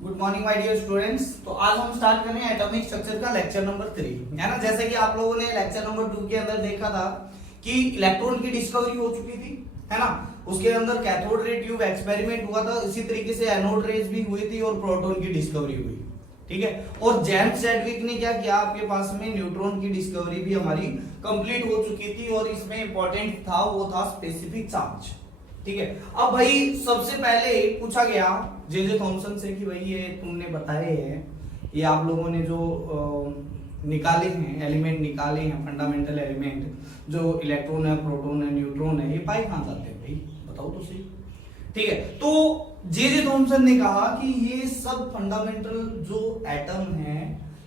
Good morning my dear students. तो आज हम स्टार्ट कर रहे हैं एटॉमिक स्ट्रक्चर का लेक्चर नंबर 3, है ना। जैसे कि आप लोगों ने लेक्चर नंबर 2 के अंदर देखा था कि इलेक्ट्रॉन की डिस्कवरी हो चुकी थी, है ना। उसके अंदर कैथोड रे ट्यूब एक्सपेरिमेंट हुआ था, इसी तरीके से एनोड रेज भी हुई थी और प्रोटॉन की डिस्कवरी हुई, ठीक है। और जेम्स चैडविक ने क्या किया, आपके पास में न्यूट्रॉन की डिस्कवरी भी हमारी कंप्लीट हो चुकी थी और इसमें इंपॉर्टेंट था वो था स्पेसिफिक चार्ज, ठीक है। अब भाई सबसे पहले पूछा गया जे थॉमसन से कि भाई ये तुमने बताए हैं, ये आप लोगों ने जो निकाले हैं एलिमेंट निकाले हैं, फंडामेंटल एलिमेंट जो इलेक्ट्रॉन है, प्रोटॉन है, न्यूट्रॉन है, ये पाए कहां जाते हैं भाई, बताओ तो सही, ठीक है। तो जे थॉमसन ने कहा कि ये सब फंडामेंटल जो एटम है,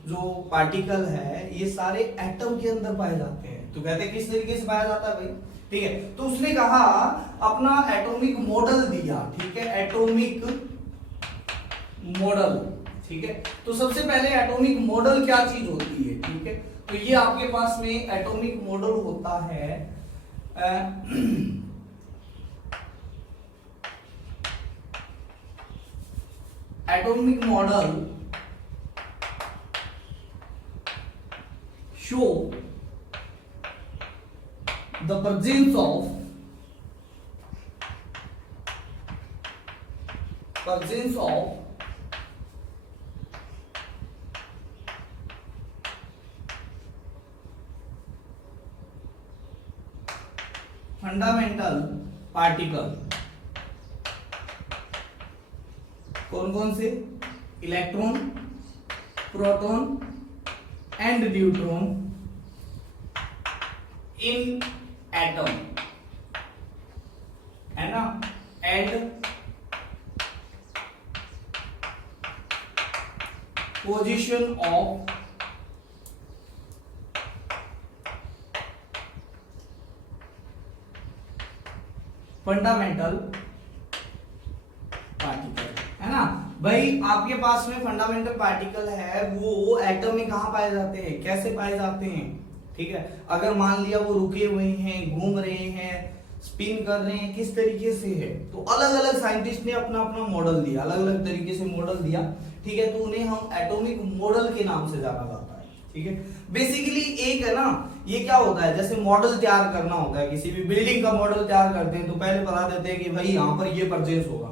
जो पार्टिकल है, ये सारे एटम के अंदर पाए जाते हैं। तो कहते हैं किस तरीके से पाया जाता है भाई, ठीक है। तो उसने कहा अपना एटॉमिक मॉडल दिया, ठीक है, एटॉमिक मॉडल, ठीक है। तो सबसे पहले एटॉमिक मॉडल क्या चीज होती है, ठीक है। तो ये आपके पास में एटॉमिक मॉडल होता है atomic model show the presence of fundamental particle. कौन कौन से? Electron, proton and neutron in atom, है ना, and position of fundamental particle, है ना। भाई आपके पास में फंडामेंटल पार्टिकल है, वो एटम में कहां पाए जाते हैं, कैसे पाए जाते हैं, ठीक है। अगर मान लिया वो रुके हुए हैं, घूम रहे हैं, स्पिन कर रहे हैं, किस तरीके से है, तो अलग अलग साइंटिस्ट ने अपना अपना मॉडल दिया, अलग अलग तरीके से मॉडल दिया, ठीक है। तो उन्हें हम एटॉमिक मॉडल के नाम से जाना जाता है, ठीक है। बेसिकली एक है ना, ये क्या होता है, जैसे मॉडल तैयार करना होता है, किसी भी बिल्डिंग का मॉडल तैयार करते हैं तो पहले बता देते हैं कि भाई यहाँ पर ये परचेज होगा,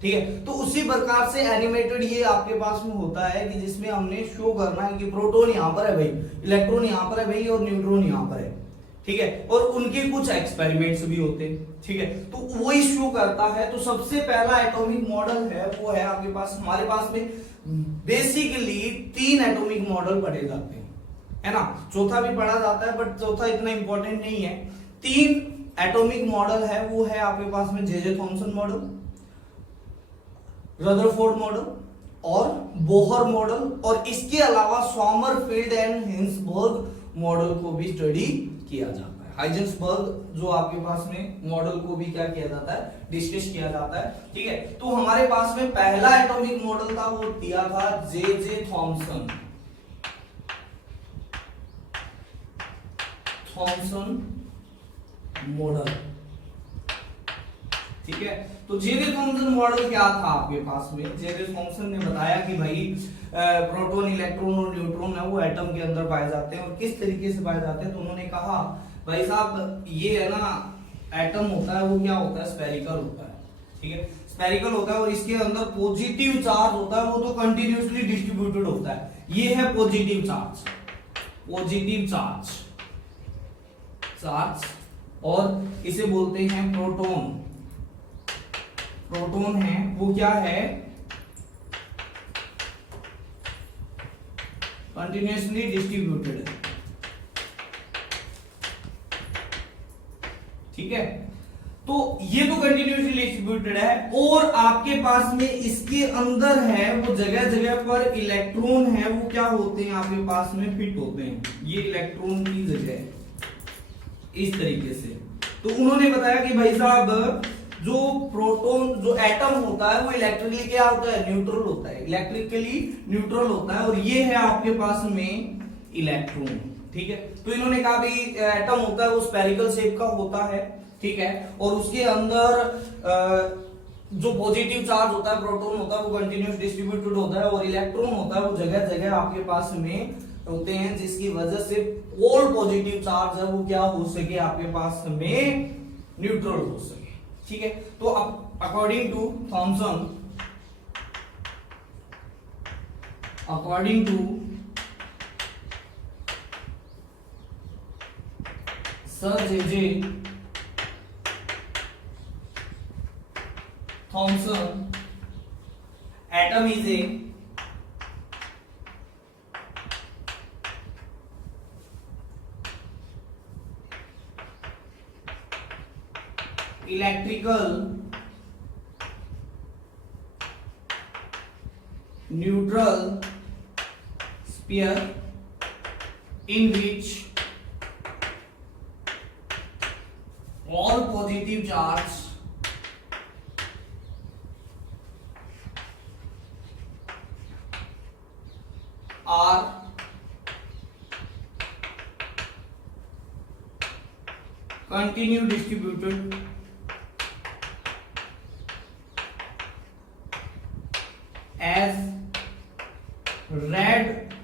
ठीक है। तो उसी प्रकार से एनिमेटेड ये आपके पास में होता है कि जिसमें हमने शो करना है कि प्रोटॉन यहाँ पर है भाई, इलेक्ट्रॉन यहाँ पर है भाई और न्यूट्रॉन यहाँ पर है, ठीक है। और उनके कुछ एक्सपेरिमेंट्स भी होते हैं, ठीक है। तो वही शो करता है। तो सबसे पहला एटॉमिक मॉडल है वो है आपके पास, हमारे पास में बेसिकली 3 एटॉमिक मॉडल पढ़े जाते हैं, है ना। चौथा भी पढ़ा जाता है बट चौथा इतना इंपॉर्टेंट नहीं है। 3 एटॉमिक मॉडल है, वो है आपके पास में J Thomson model, Rutherford model और बोहर मॉडल, और इसके अलावा सोमरफेल्ड एंड हिंसबर्ग मॉडल को भी स्टडी किया जाता है। हाइजेंसबर्ग जो आपके पास में मॉडल को भी क्या किया जाता है, डिस्कस किया जाता है, ठीक है। तो हमारे पास में पहला एटॉमिक मॉडल था, वो दिया था जे थॉमसन मॉडल, ठीक है। तो जे थॉमसन मॉडल क्या था आपके पास में, जे थॉमसन ने बताया कि भाई प्रोटॉन, इलेक्ट्रॉन और न्यूट्रॉन है वो एटम के अंदर पाए जाते हैं और किस तरीके से पाए जाते हैं। तो उन्होंने कहा भाई साहब ये है ना, एटम होता है वो क्या होता है, स्फेरिकल होता है, ठीक है, स्फेरिकल होता है और इसके अंदर पॉजिटिव चार्ज होता है, वो तो कंटिन्यूअसली डिस्ट्रीब्यूटेड होता है। ये है पॉजिटिव चार्ज, पॉजिटिव चार्ज, और इसे बोलते हैं प्रोटॉन। प्रोटॉन है वो क्या है, कंटिन्यूअसली डिस्ट्रीब्यूटेड, ठीक है। तो ये तो कंटिन्यूअसली डिस्ट्रीब्यूटेड है और आपके पास में इसके अंदर है वो जगह जगह पर इलेक्ट्रॉन है वो क्या होते हैं, आपके पास में फिट होते हैं, ये इलेक्ट्रॉन की जगह इस तरीके से। तो उन्होंने बताया कि भाई साहब जो प्रोटॉन, जो एटम होता है वो इलेक्ट्रिकली क्या होता है, न्यूट्रल होता है, इलेक्ट्रिकली न्यूट्रल होता है, और ये है आपके पास में इलेक्ट्रॉन, ठीक है। तो इन्होंने कहा भी एटम होता है वो स्फेरिकल शेप का होता है, ठीक है, और उसके अंदर जो पॉजिटिव चार्ज होता है, प्रोटॉन होता है, वो कंटिन्यूस डिस्ट्रीब्यूटेड होता है, और इलेक्ट्रॉन होता है वो जगह जगह आपके पास में होते हैं, जिसकी वजह से ऑल पॉजिटिव चार्ज है वो क्या हो सके, आपके पास में न्यूट्रल हो सके। ठीक है, तो अब according to Thomson, according to sir J Thomson, atom is a electrical neutral sphere in which all positive charge are continue distributed as red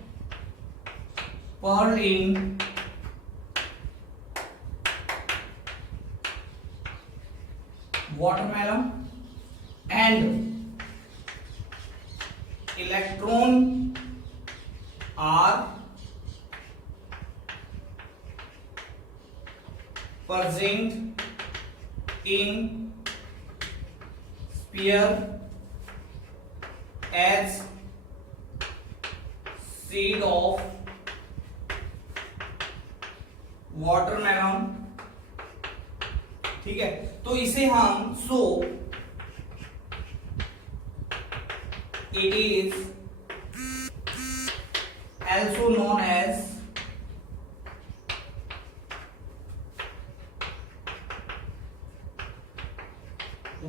pearl in watermelon, and electron are present in sphere as seed of watermelon। ठीक है, तो इसे हम it is also known as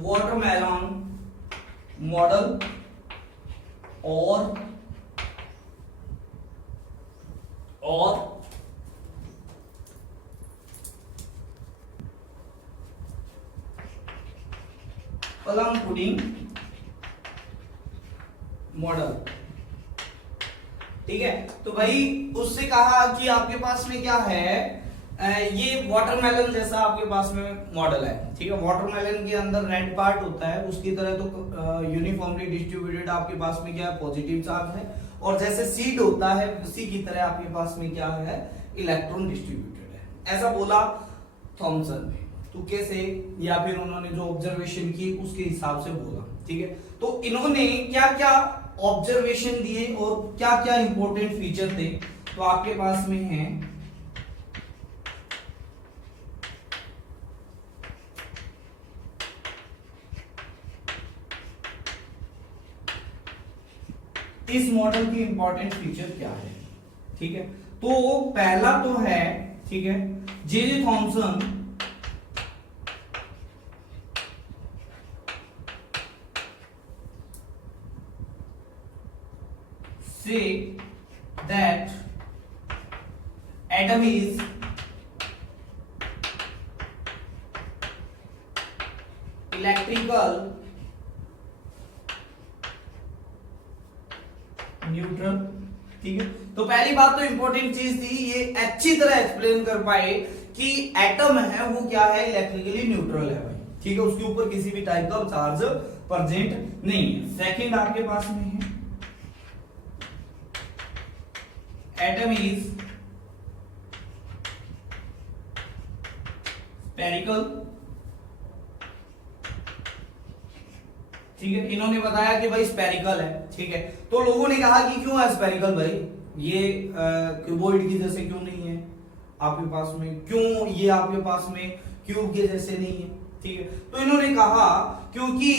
watermelon model और plum pudding model. ठीक है, तो भाई उससे कहा कि आपके पास में क्या है, ये वाटरमेलन जैसा आपके पास में मॉडल है। ठीक है, वाटरमेलन के अंदर रेड पार्ट होता है, उसकी तरह तो यूनिफॉर्मली डिस्ट्रीब्यूटेड आपके पास में क्या है, पॉजिटिव चार्ज है, और जैसे सीड होता है उसी की तरह आपके पास में क्या है, इलेक्ट्रॉन डिस्ट्रीब्यूटेड है। ऐसा बोला थॉमसन ने, तो कैसे, या फिर उन्होंने जो ऑब्जर्वेशन की उसके हिसाब से बोला। ठीक है, तो इन्होंने क्या क्या ऑब्जर्वेशन दिए और क्या क्या इंपॉर्टेंट फीचर थे, तो आपके पास में है इस मॉडल की इंपॉर्टेंट फीचर क्या है। ठीक है, तो पहला तो है, ठीक है, J Thomson say that atom is electrical neutral. ठीक है, तो पहली बात तो इंपॉर्टेंट चीज थी, ये अच्छी तरह एक्सप्लेन कर पाए कि एटम है वो क्या है, इलेक्ट्रिकली न्यूट्रल है भाई। ठीक है, उसके ऊपर किसी भी टाइप का चार्ज प्रेजेंट नहीं है। सेकंड आपके पास में है एटम इज स्फेरिकल। ठीक है, इन्होंने बताया कि भाई स्फेरिकल है। ठीक है, तो लोगों ने कहा कि क्यों है स्फेरिकल भाई, ये क्यूबॉइड की जैसे क्यों नहीं है आपके पास में, क्यों ये आपके पास में क्यूब के जैसे नहीं है। ठीक है, तो इन्होंने कहा क्योंकि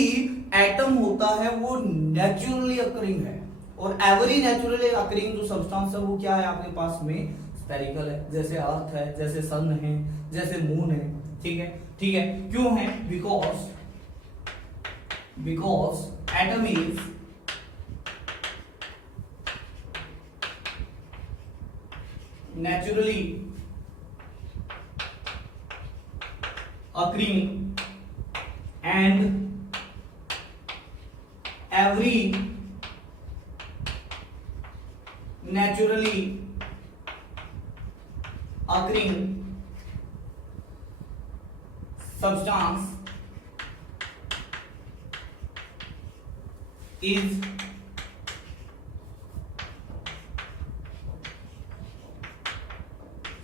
एटम होता है वो नेचुरली अकरिंग है, और एवरी नेचुरली अकरिंग जो सब्सटेंस है वो क्या है आपके पास में, स्फेरिकल है। जैसे अर्थ है, जैसे सन है, जैसे मून है। ठीक है, ठीक है, क्यों है, because atom is naturally occurring and every naturally occurring substance is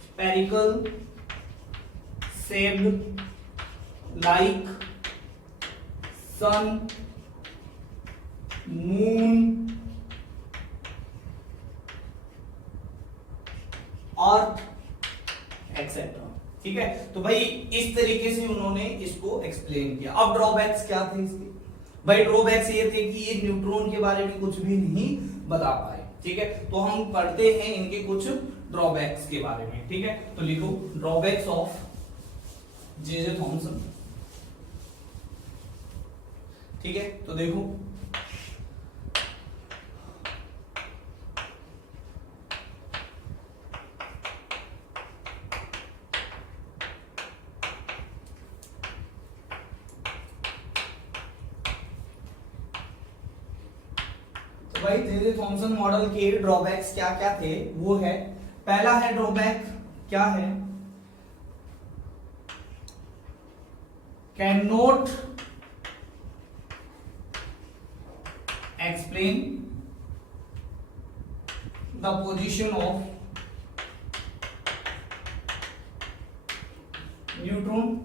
spherical shaped like sun, moon earth etcetera. ठीक है, तो भाई इस तरीके से उन्होंने इसको एक्सप्लेन किया। अब ड्रॉबैक्स क्या थे इसके? भाई ड्रॉबैक्स ये थे कि ये न्यूट्रॉन के बारे में कुछ भी नहीं बता पाए। ठीक है, तो हम पढ़ते हैं इनके कुछ ड्रॉबैक्स के बारे में। ठीक है, तो लिखो ड्रॉबैक्स ऑफ जे थॉमसन। ठीक है, तो देखो भाई जे थॉमसन मॉडल के ड्रॉबैक्स क्या क्या थे वो है, पहला है ड्रॉबैक क्या है, can not explain the position of neutron.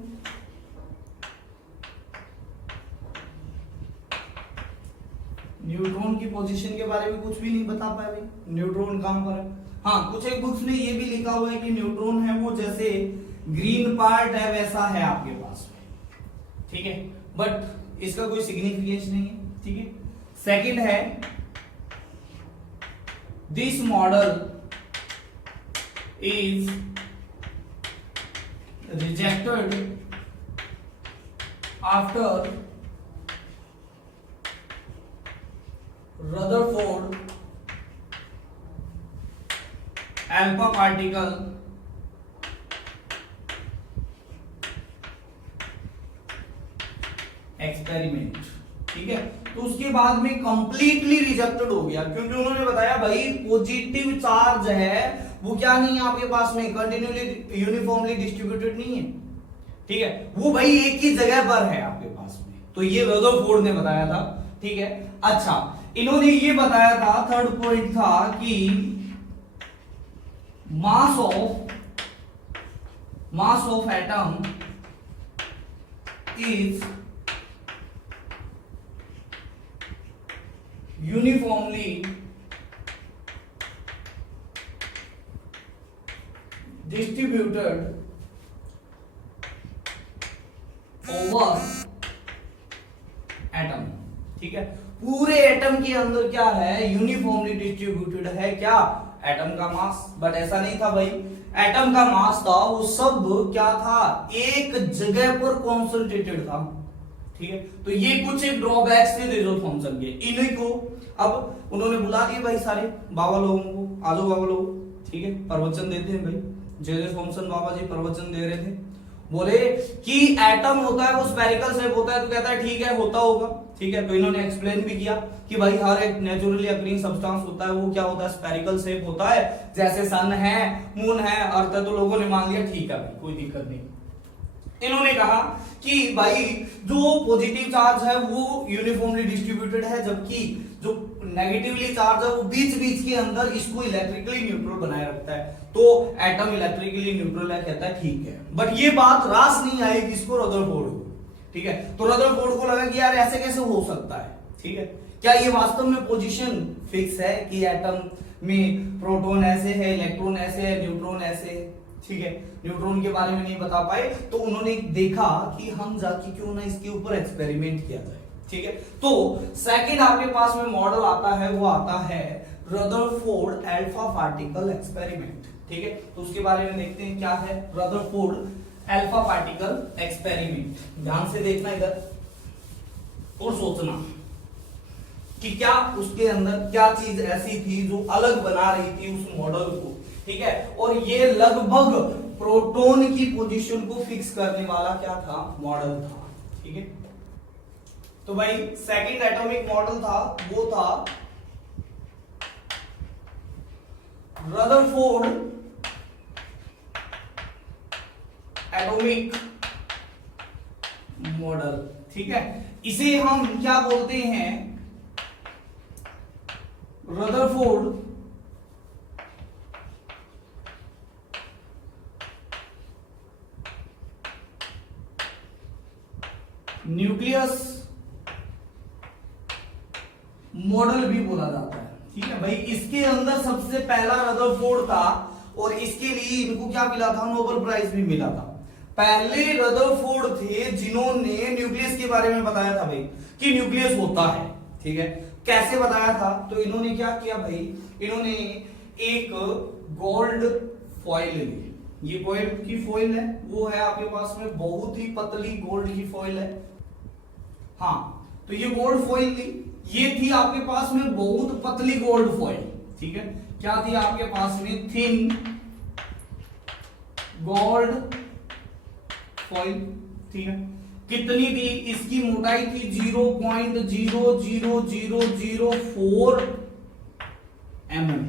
Neutron की पोजीशन के बारे में कुछ भी नहीं बता पाए भाई, न्यूट्रॉन कहां पर है। हाँ, कुछ एक बुक्स में ये भी लिखा हुआ है कि न्यूट्रॉन है वो जैसे ग्रीन पार्ट है वैसा है आपके पास में। ठीक है, बट इसका कोई सिग्निफिकेंस नहीं है। ठीक है, सेकंड है this model is rejected after Rutherford alpha particle experiment. ठीक है, तो उसके बाद में कंप्लीटली रिजेक्टेड हो गया क्योंकि उन्होंने बताया भाई पॉजिटिव चार्ज है वो क्या नहीं है आपके पास में, कंटिन्यूली यूनिफॉर्मली डिस्ट्रीब्यूटेड नहीं है। ठीक है, वो भाई एक ही जगह पर है आपके पास में, तो ये रदरफोर्ड ने बताया था। ठीक है, अच्छा इन्होंने ये बताया था, थर्ड पॉइंट था कि मास of atom is uniformly distributed over atom. ठीक है, पूरे एटम के अंदर क्या है, यूनिफॉर्मली डिस्ट्रीब्यूटेड है क्या, एटम का मास। बट ऐसा नहीं था भाई, एटम का मास था वो सब क्या था, एक जगह पर कॉन्सेंट्रेटेड था। ठीक है, तो ये कुछ एक ड्रॉबैक्स थे जे थॉमसन के। इन्हीं को अब उन्होंने बुला दिए भाई सारे बाबा लोगों को, आ जाओ बाबा लोग। ठीक है, प्रवचन देते हैं भाई, जे थॉमसन बाबा जी प्रवचन दे रहे थे, बोले कि एटम होता है वो स्फेरिकल शेप होता है, तो कहता है ठीक है होता होगा। ठीक है, तो इन्होंने एक्सप्लेन भी किया कि भाई हर एक नेचुरली अकरिंग सब्सटेंस होता है वो क्या होता है, स्फेरिकल शेप होता है, जैसे सन है, मून है, अर्थ है। तो लोगों ने मान लिया ठीक है भाई कोई दिक्कत नहीं। इन्होंने कहा कि भाई जो पॉजिटिव चार्ज है वो यूनिफॉर्मली डिस्ट्रीब्यूटेड है, जबकि जो नेगेटिवली चार्ज है वो बीच बीच के अंदर इसको इलेक्ट्रिकली न्यूट्रल बनाए रखता है। तो एटम इलेक्ट्रिकली न्यूट्रल है, कहता है ठीक है। बट ये बात रास नहीं आई किसको, रदरफोर्ड को। ठीक है, तो रदरफोर्ड को लगा कि यार ऐसे कैसे हो सकता है। ठीक है, क्या ये वास्तव में पोजीशन फिक्स है कि एटम में प्रोटॉन ऐसे है, इलेक्ट्रॉन ऐसे है, न्यूट्रॉन ऐसे है। ठीक है, न्यूट्रॉन के बारे में नहीं बता पाए, तो उन्होंने देखा कि हम जाके क्यों ना इसके ऊपर एक्सपेरिमेंट किया जाए। ठीक है, तो सेकंड आपके पास में मॉडल आता है, वो आता है रदरफोर्ड अल्फा पार्टिकल एक्सपेरिमेंट। ठीक है, तो उसके बारे में देखते हैं क्या है रदरफोर्ड अल्फा पार्टिकल एक्सपेरिमेंट। ध्यान से देखना इधर और सोचना कि क्या उसके अंदर क्या चीज ऐसी थी जो अलग बना रही थी उस मॉडल को। ठीक है, और ये लगभग प्रोटॉन की पोजीशन को फिक्स करने वाला क्या था, मॉडल था। ठीक है, तो भाई सेकंड एटॉमिक मॉडल था वो था रदरफोर्ड एटॉमिक मॉडल। ठीक है, इसे हम क्या बोलते हैं, रदरफोर्ड न्यूक्लियस मॉडल भी बोला जाता है। ठीक है भाई, इसके अंदर सबसे पहला रदरफोर्ड था और इसके लिए इनको क्या मिला था, नोबेल प्राइज भी मिला था। पहले रदरफोर्ड थे जिन्होंने न्यूक्लियस के बारे में बताया था भाई कि न्यूक्लियस होता है। ठीक है, कैसे बताया था, तो इन्होंने क्या किया भाई, इन्होंने एक गोल्ड फॉइल ली। ये गोल्ड की फॉइल है, वो है आपके पास में बहुत ही पतली गोल्ड की फॉइल है। हाँ, तो ये गोल्ड फॉइल ली, ये थी आपके पास में बहुत पतली गोल्ड फॉइल। ठीक है, क्या थी आपके पास में, थिन गोल्ड फॉइल। ठीक है, कितनी थी, इसकी मोटाई थी 0.00004 mm।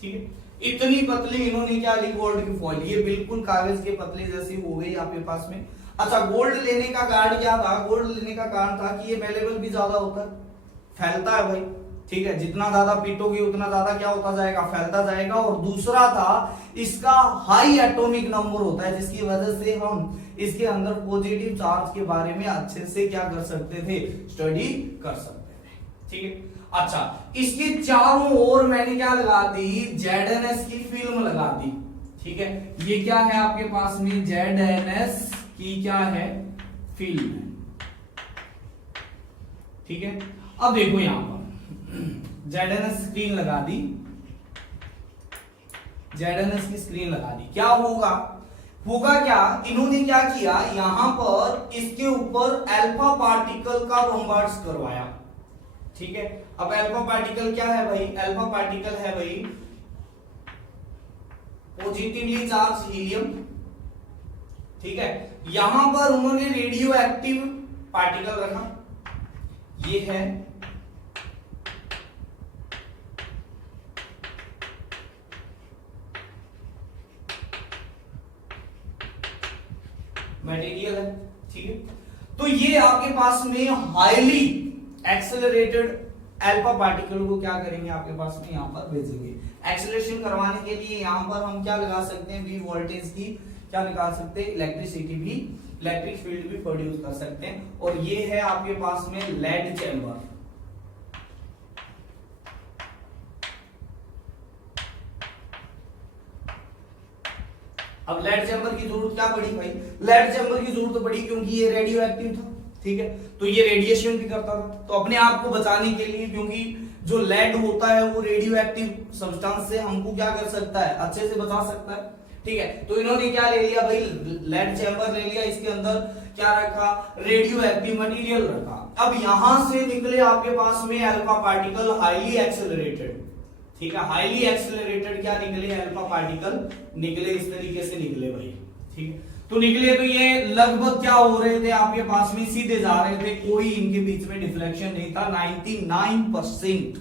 ठीक है, इतनी पतली इन्होंने क्या ली, गोल्ड की फॉइल। ये बिल्कुल कागज के पतले जैसी हो गई आपके पास में। अच्छा, गोल्ड लेने का कारण क्या था, गोल्ड लेने का कारण था कि ये मेलेबल भी ज्यादा होता है, फैलता है भाई। ठीक है, जितना ज्यादा पीटोगे उतना ज्यादा क्या होता जाएगा, फैलता जाएगा। और दूसरा था इसका हाई एटॉमिक नंबर होता है, जिसकी वजह से हम इसके अंदर पॉजिटिव चार्ज के बारे में अच्छे से क्या कर सकते थे, स्टडी कर सकते थे। ठीक है, अच्छा, इसके चारों ओर मैंने क्या लगा दी, ZNS की फिल्म लगा दी। ठीक है, ये क्या है आपके पास में, ZNS की क्या है, फिल्म है। ठीक है, अब देखो यहां पर ZNS स्क्रीन लगा दी, ZNS की स्क्रीन लगा दी। क्या होगा, होगा क्या, इन्होंने क्या किया, यहां पर इसके ऊपर अल्फा पार्टिकल का बॉम्बार्ड्स करवाया। ठीक है, अब अल्फा पार्टिकल क्या है भाई, अल्फा पार्टिकल है भाई पॉजिटिवली चार्ज हीलियम। ठीक है, यहां पर उन्होंने रेडियो एक्टिव पार्टिकल रखा, ये है मटेरियल है। ठीक है, तो ये आपके पास में हाईली एक्सेलरेटेड अल्फा पार्टिकल को क्या करेंगे, आपके पास में यहां पर भेजेंगे। एक्सेलरेशन करवाने के लिए यहां पर हम क्या लगा सकते हैं, वी वोल्टेज की क्या निकाल सकते हैं, इलेक्ट्रिसिटी भी, इलेक्ट्रिक फील्ड भी प्रोड्यूस कर सकते हैं। और ये है आपके पास में लेड चैम्बर। अब लेड चैम्बर की जरूरत क्या पड़ी भाई, लेड चैम्बर की जरूरत पड़ी क्योंकि ये रेडियो एक्टिव था। ठीक है, तो ये रेडिएशन भी करता था, तो अपने आप को बचाने के लिए, क्योंकि जो लेड होता है वो रेडियो एक्टिव सब्सटेंस से हमको क्या कर सकता है, अच्छे से बचा सकता है। ठीक है, तो इन्होंने क्या ले लिया भाई, लेड चैम्बर ले लिया, इसके अंदर क्या रखा, रेडियो एक्टिव मटेरियल रखा। अब यहां से निकले आपके पास में अल्फा पार्टिकल हाईली एक्सेलरेटेड। ठीक है, हाईली एक्सेलरेटेड क्या निकले, अल्फा पार्टिकल निकले, इस तरीके से निकले भाई। ठीक है, तो निकले तो ये लगभग क्या हो रहे थे, आपके पास में सीधे जा रहे थे, कोई इनके बीच में डिफ्लेक्शन नहीं था। 99%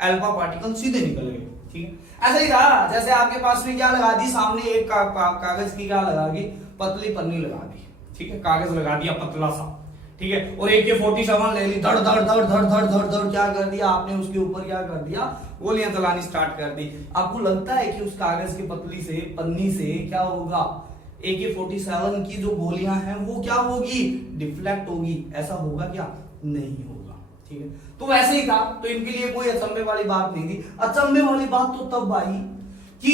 अल्फा पार्टिकल सीधे निकल गए। ठीक है, ऐसा ही था जैसे आपके पास में क्या लगा दी, सामने एक कागज की क्या लगा दी, पतली पन्नी लगा दी। ठीक है, कागज लगा दिया पतला सा। ठीक है, और AK-47 ले ली, धड़ धड़ धड़ धड़ धड़ धड़ धड़ क्या कर दिया आपने, उसके ऊपर क्या कर दिया, गोलियां चलानी स्टार्ट कर दी। आपको लगता है कि उस कागज की पतली से पन्नी से क्या होगा, AK-47 की जो गोलियां हैं वो क्या होगी, डिफ्लेक्ट होगी। ऐसा होगा क्या, नहीं होगा। ठीक है, तो वैसे ही था, तो इनके लिए कोई अचंभे वाली बात नहीं थी। अचंभे वाली बात तो तब आई कि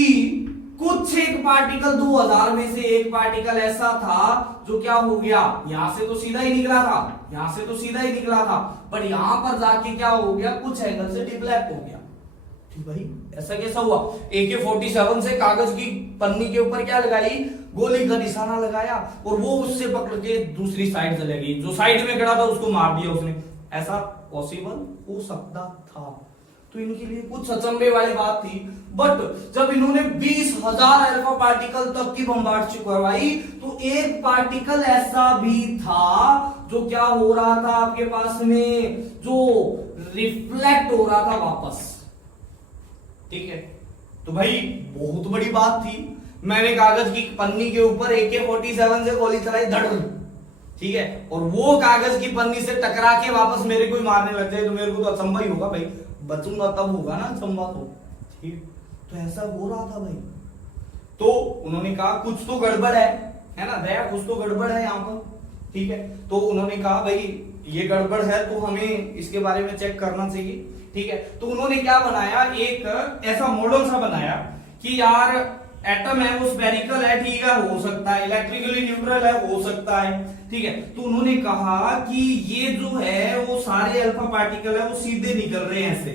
कुछ एक पार्टिकल 2000 में से एक पार्टिकल ऐसा था जो क्या हो गया, यहां से तो सीधा ही निकला था, यहां से तो सीधा ही निकला था, बट यहां पर जाके क्या हो गया, कुछ एंगल से डिफ्लेक्ट हो गया। ठीक भाई, ऐसा कैसा हुआ, AK-47 से कागज की पन्नी के ऊपर क्या लगाई, गोली का निशाना लगाया, और वो उससे पकड़ के दूसरी साइड चले गई, जो साइड में खड़ा था उसको मार दिया उसने। ऐसा पॉसिबल हो सकता था, तो इनके लिए कुछ अचंभे वाली बात थी। बट जब इन्होंने 20,000 अल्फा पार्टिकल तक की बम्बार्ड करवाई तो एक पार्टिकल ऐसा भी था जो क्या हो रहा था आपके पास में, जो रिफ्लेक्ट हो रहा था वापस। ठीक है, तो भाई बहुत बड़ी बात थी। मैंने कागज की पन्नी के ऊपर AK-47 से गोली चलाई धड़, ठीक है, और वो कागज की पन्नी से टकरा के वापस मेरे को ही मारने लग जाए तो मेरे को तो अचंभा ही होगा भाई, बचूंगा तब होगा ना अचंभा तो। ठीक, तो ऐसा हो रहा था भाई। तो उन्होंने कहा कुछ तो गड़बड़ है ना दया, कुछ तो गड़बड़ है यहाँ पर। ठीक है, तो उन्होंने कहा भाई ये गड़बड़ है तो हमें इसके बारे में चेक करना चाहिए। ठीक है, तो उन्होंने क्या बनाया, एक ऐसा मॉडल सा बनाया कि यार एटम है वो स्फेरिकल है, ठीक है, हो सकता है, इलेक्ट्रिकली न्यूट्रल है, हो सकता है। ठीक है, तो उन्होंने कहा कि ये जो है वो सारे अल्फा पार्टिकल है वो सीधे निकल रहे हैं ऐसे।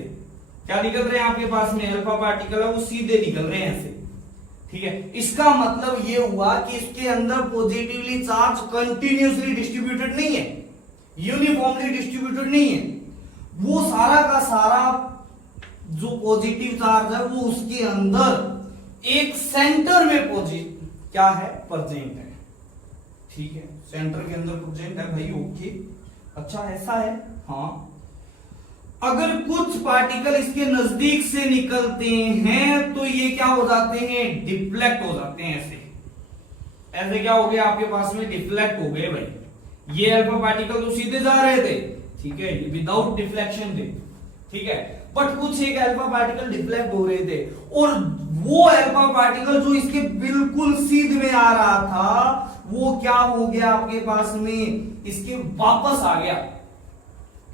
क्या निकल रहे हैं आपके पास में, अल्फा पार्टिकल है वो सीधे निकल रहे हैं ऐसे। ठीक है, इसका मतलब ये हुआ कि इसके अंदर पॉजिटिवली चार्ज कंटिन्यूसली डिस्ट्रीब्यूटेड नहीं है, यूनिफॉर्मली डिस्ट्रीब्यूटेड नहीं है। वो सारा का सारा जो पॉजिटिव चार्ज है वो उसके अंदर एक सेंटर में पॉजिटिव क्या है, प्रेजेंट है। ठीक है, सेंटर के अंदर प्रेजेंट है भाई, ओके, अच्छा ऐसा है। हाँ, अगर कुछ पार्टिकल इसके नजदीक से निकलते हैं तो ये क्या हो जाते हैं, डिफ्लेक्ट हो जाते हैं ऐसे। ऐसे क्या हो गया आपके पास में, डिफ्लेक्ट हो गए भाई। ये अल्फा पार्टिकल तो सीधे जा रहे थे, ठीक है, विदाउट डिफ्लेक्शन थे। ठीक है, बट कुछ एक अल्फा पार्टिकल डिफ्लेक्ट हो रहे थे और वो अल्फा पार्टिकल जो इसके बिल्कुल सीधे में आ रहा था वो क्या हो गया आपके पास में, इसके वापस आ गया।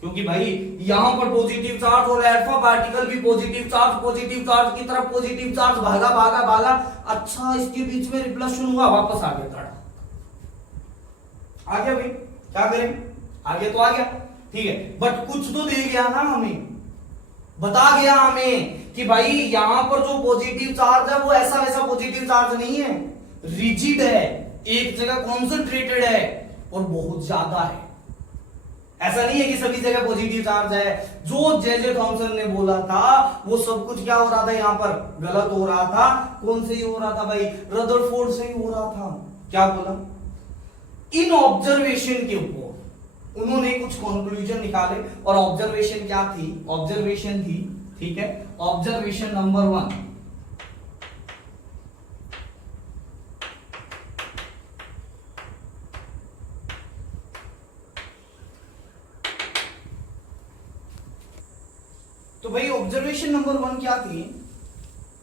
क्योंकि भाई यहां पर पॉजिटिव चार्ज और अल्फा पार्टिकल भी पॉजिटिव चार्ज की तरफ पॉजिटिव चार्ज भागा भागा भागा, अच्छा इसके बीच में रिफ्लेक्शन हुआ, वापस आ गया, आ गया भाई, क्या करें, आगे तो आ गया। ठीक है, बट कुछ तो दे गया ना हमें, बता गया हमें कि भाई यहां पर जो पॉजिटिव चार्ज है वो ऐसा वैसा पॉजिटिव चार्ज नहीं है, रिजिड है, एक जगह कॉन्सेंट्रेटेड है और बहुत ज्यादा है। ऐसा नहीं है कि सभी जगह पॉजिटिव चार्ज है। जो जे थॉमसन ने बोला था वो सब कुछ क्या हो रहा था, यहां पर गलत हो रहा था। कौन से ही हो रहा था भाई, रदरफोर्ड से ही हो रहा था। क्या बोला, इन ऑब्जर्वेशन के ऊपर उन्होंने कुछ कंक्लूजन निकाले और ऑब्जर्वेशन क्या थी, ऑब्जर्वेशन थी, ठीक है, ऑब्जर्वेशन नंबर 1, तो भाई ऑब्जर्वेशन नंबर 1 क्या थी,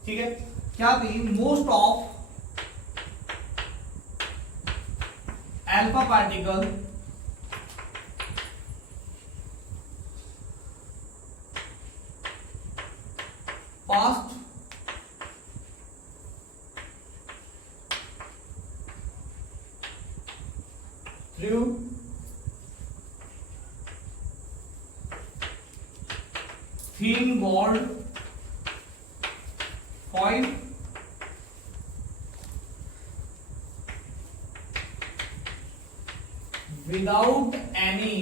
ठीक है, क्या थी, most of alpha particle passed through thin walled foil without any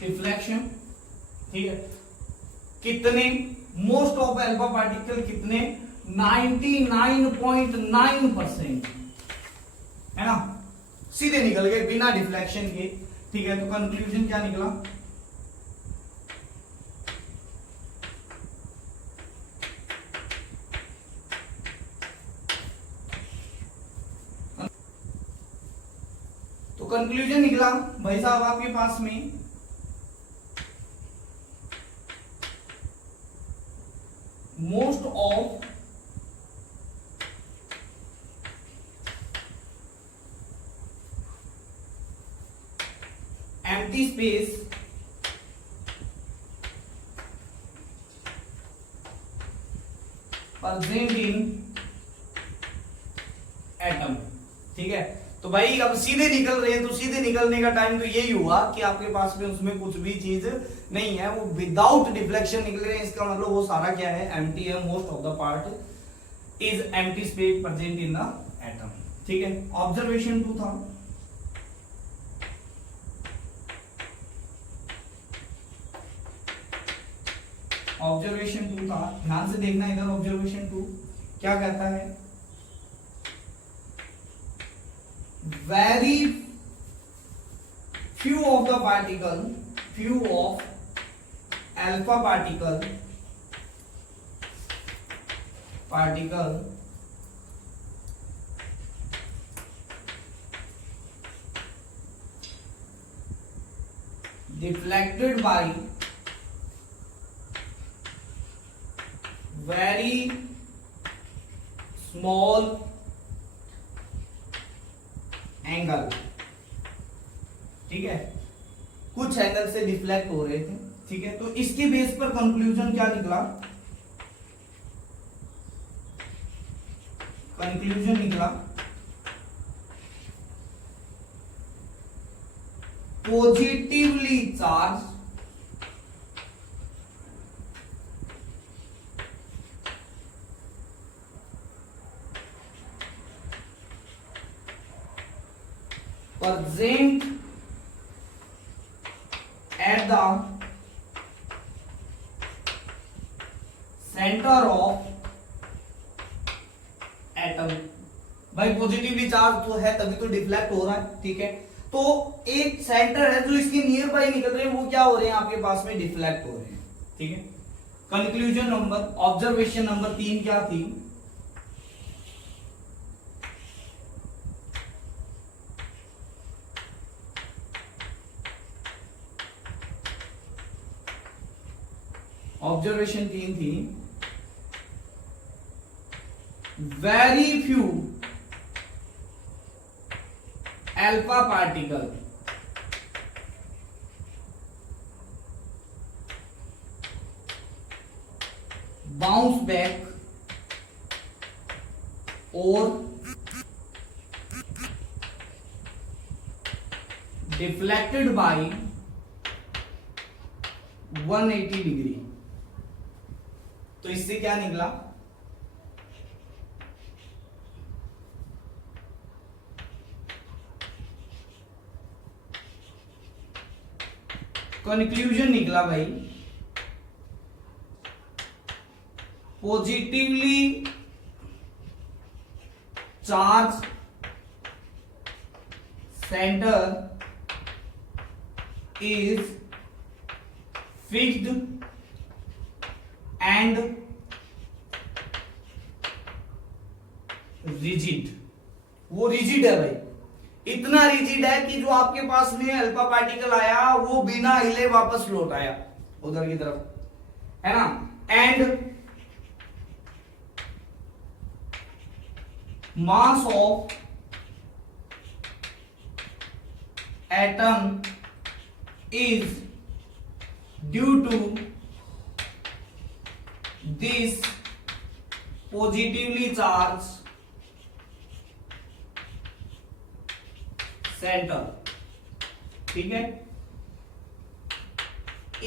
deflection. ठीक है, कितने, मोस्ट ऑफ अल्फा पार्टिकल कितने, 99.9% है ना, सीधे निकल गए बिना डिफ्लेक्शन के। ठीक है, तो कंक्लूजन क्या निकला, तो कंक्लूजन निकला भाई साहब आपके पास में, most of empty space present in atom। ठीक है, तो भाई अब सीधे निकल रहे हैं तो सीधे निकलने का टाइम तो यही हुआ कि आपके पास में उसमें कुछ भी चीज नहीं है, वो विदाउट डिफ्लेक्शन निकल रहे हैं। इसका मतलब वो सारा क्या है, एम्प्टी है, most of the part is empty space present in the atom. ठीक है, ऑब्जर्वेशन 2 था, ऑब्जर्वेशन 2 था, ध्यान से देखना इधर। ऑब्जर्वेशन 2 क्या कहता है, very few of the particle, few of alpha particle deflected by very small angle, ठीक है, कुछ एंगल से डिफ्लेक्ट हो रहे थे, ठीक है। तो इसके बेस पर कंक्लूजन क्या निकला, कंक्लूजन निकला positively charge present at the center of atom. भाई पॉजिटिवली चार्ज तो है तभी तो डिफ्लेक्ट हो रहा है, ठीक है। तो एक सेंटर है जो इसके नियर बाय निकल रहे हैं, वो क्या हो रहे हैं आपके पास में, डिफ्लेक्ट हो रहे हैं, ठीक है। कंक्लूजन नंबर, ऑब्जर्वेशन नंबर 3 क्या थी, ऑब्जर्वेशन 3 थी very few alpha particle bounce back और डिफ्लेक्टेड बाय 180 डिग्री। तो इससे क्या निकला, कंक्लूजन निकला भाई positively charge centre is fixed and rigid. वो रिजिड है भाई, इतना रिजिड है कि जो आपके पास में अल्फा पार्टिकल आया वो बिना हिले वापस लौट आया उधर की तरफ, है ना। And mass of atom is due to this positively charge centre, ठीक है।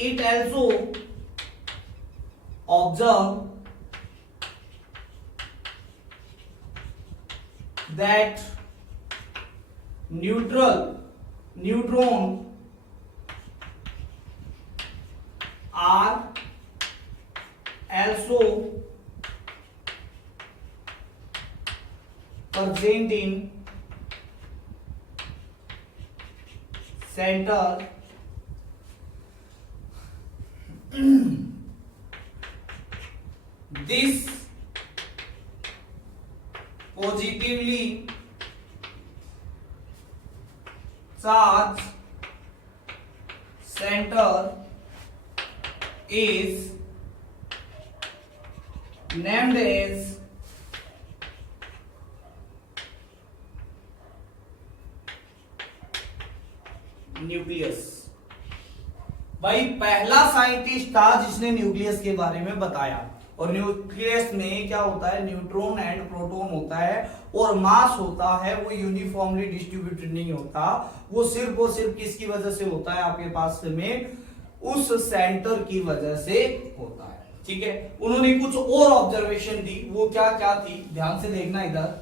It also observe that neutron are also present in center this positively charged center is named as nucleus. भाई पहला साइंटिस्ट था जिसने न्यूक्लियस के बारे में बताया। और न्यूक्लियस में क्या होता है, न्यूट्रॉन एंड प्रोटॉन होता है और मास होता है वो यूनिफॉर्मली डिस्ट्रीब्यूटेड नहीं होता, वो सिर्फ और सिर्फ किसकी वजह से होता है आपके पास में, उस सेंटर की वजह से होता है, ठीक है। उन्होंने कुछ और ऑब्जर्वेशन दी, वो क्या क्या थी, ध्यान से देखना इधर।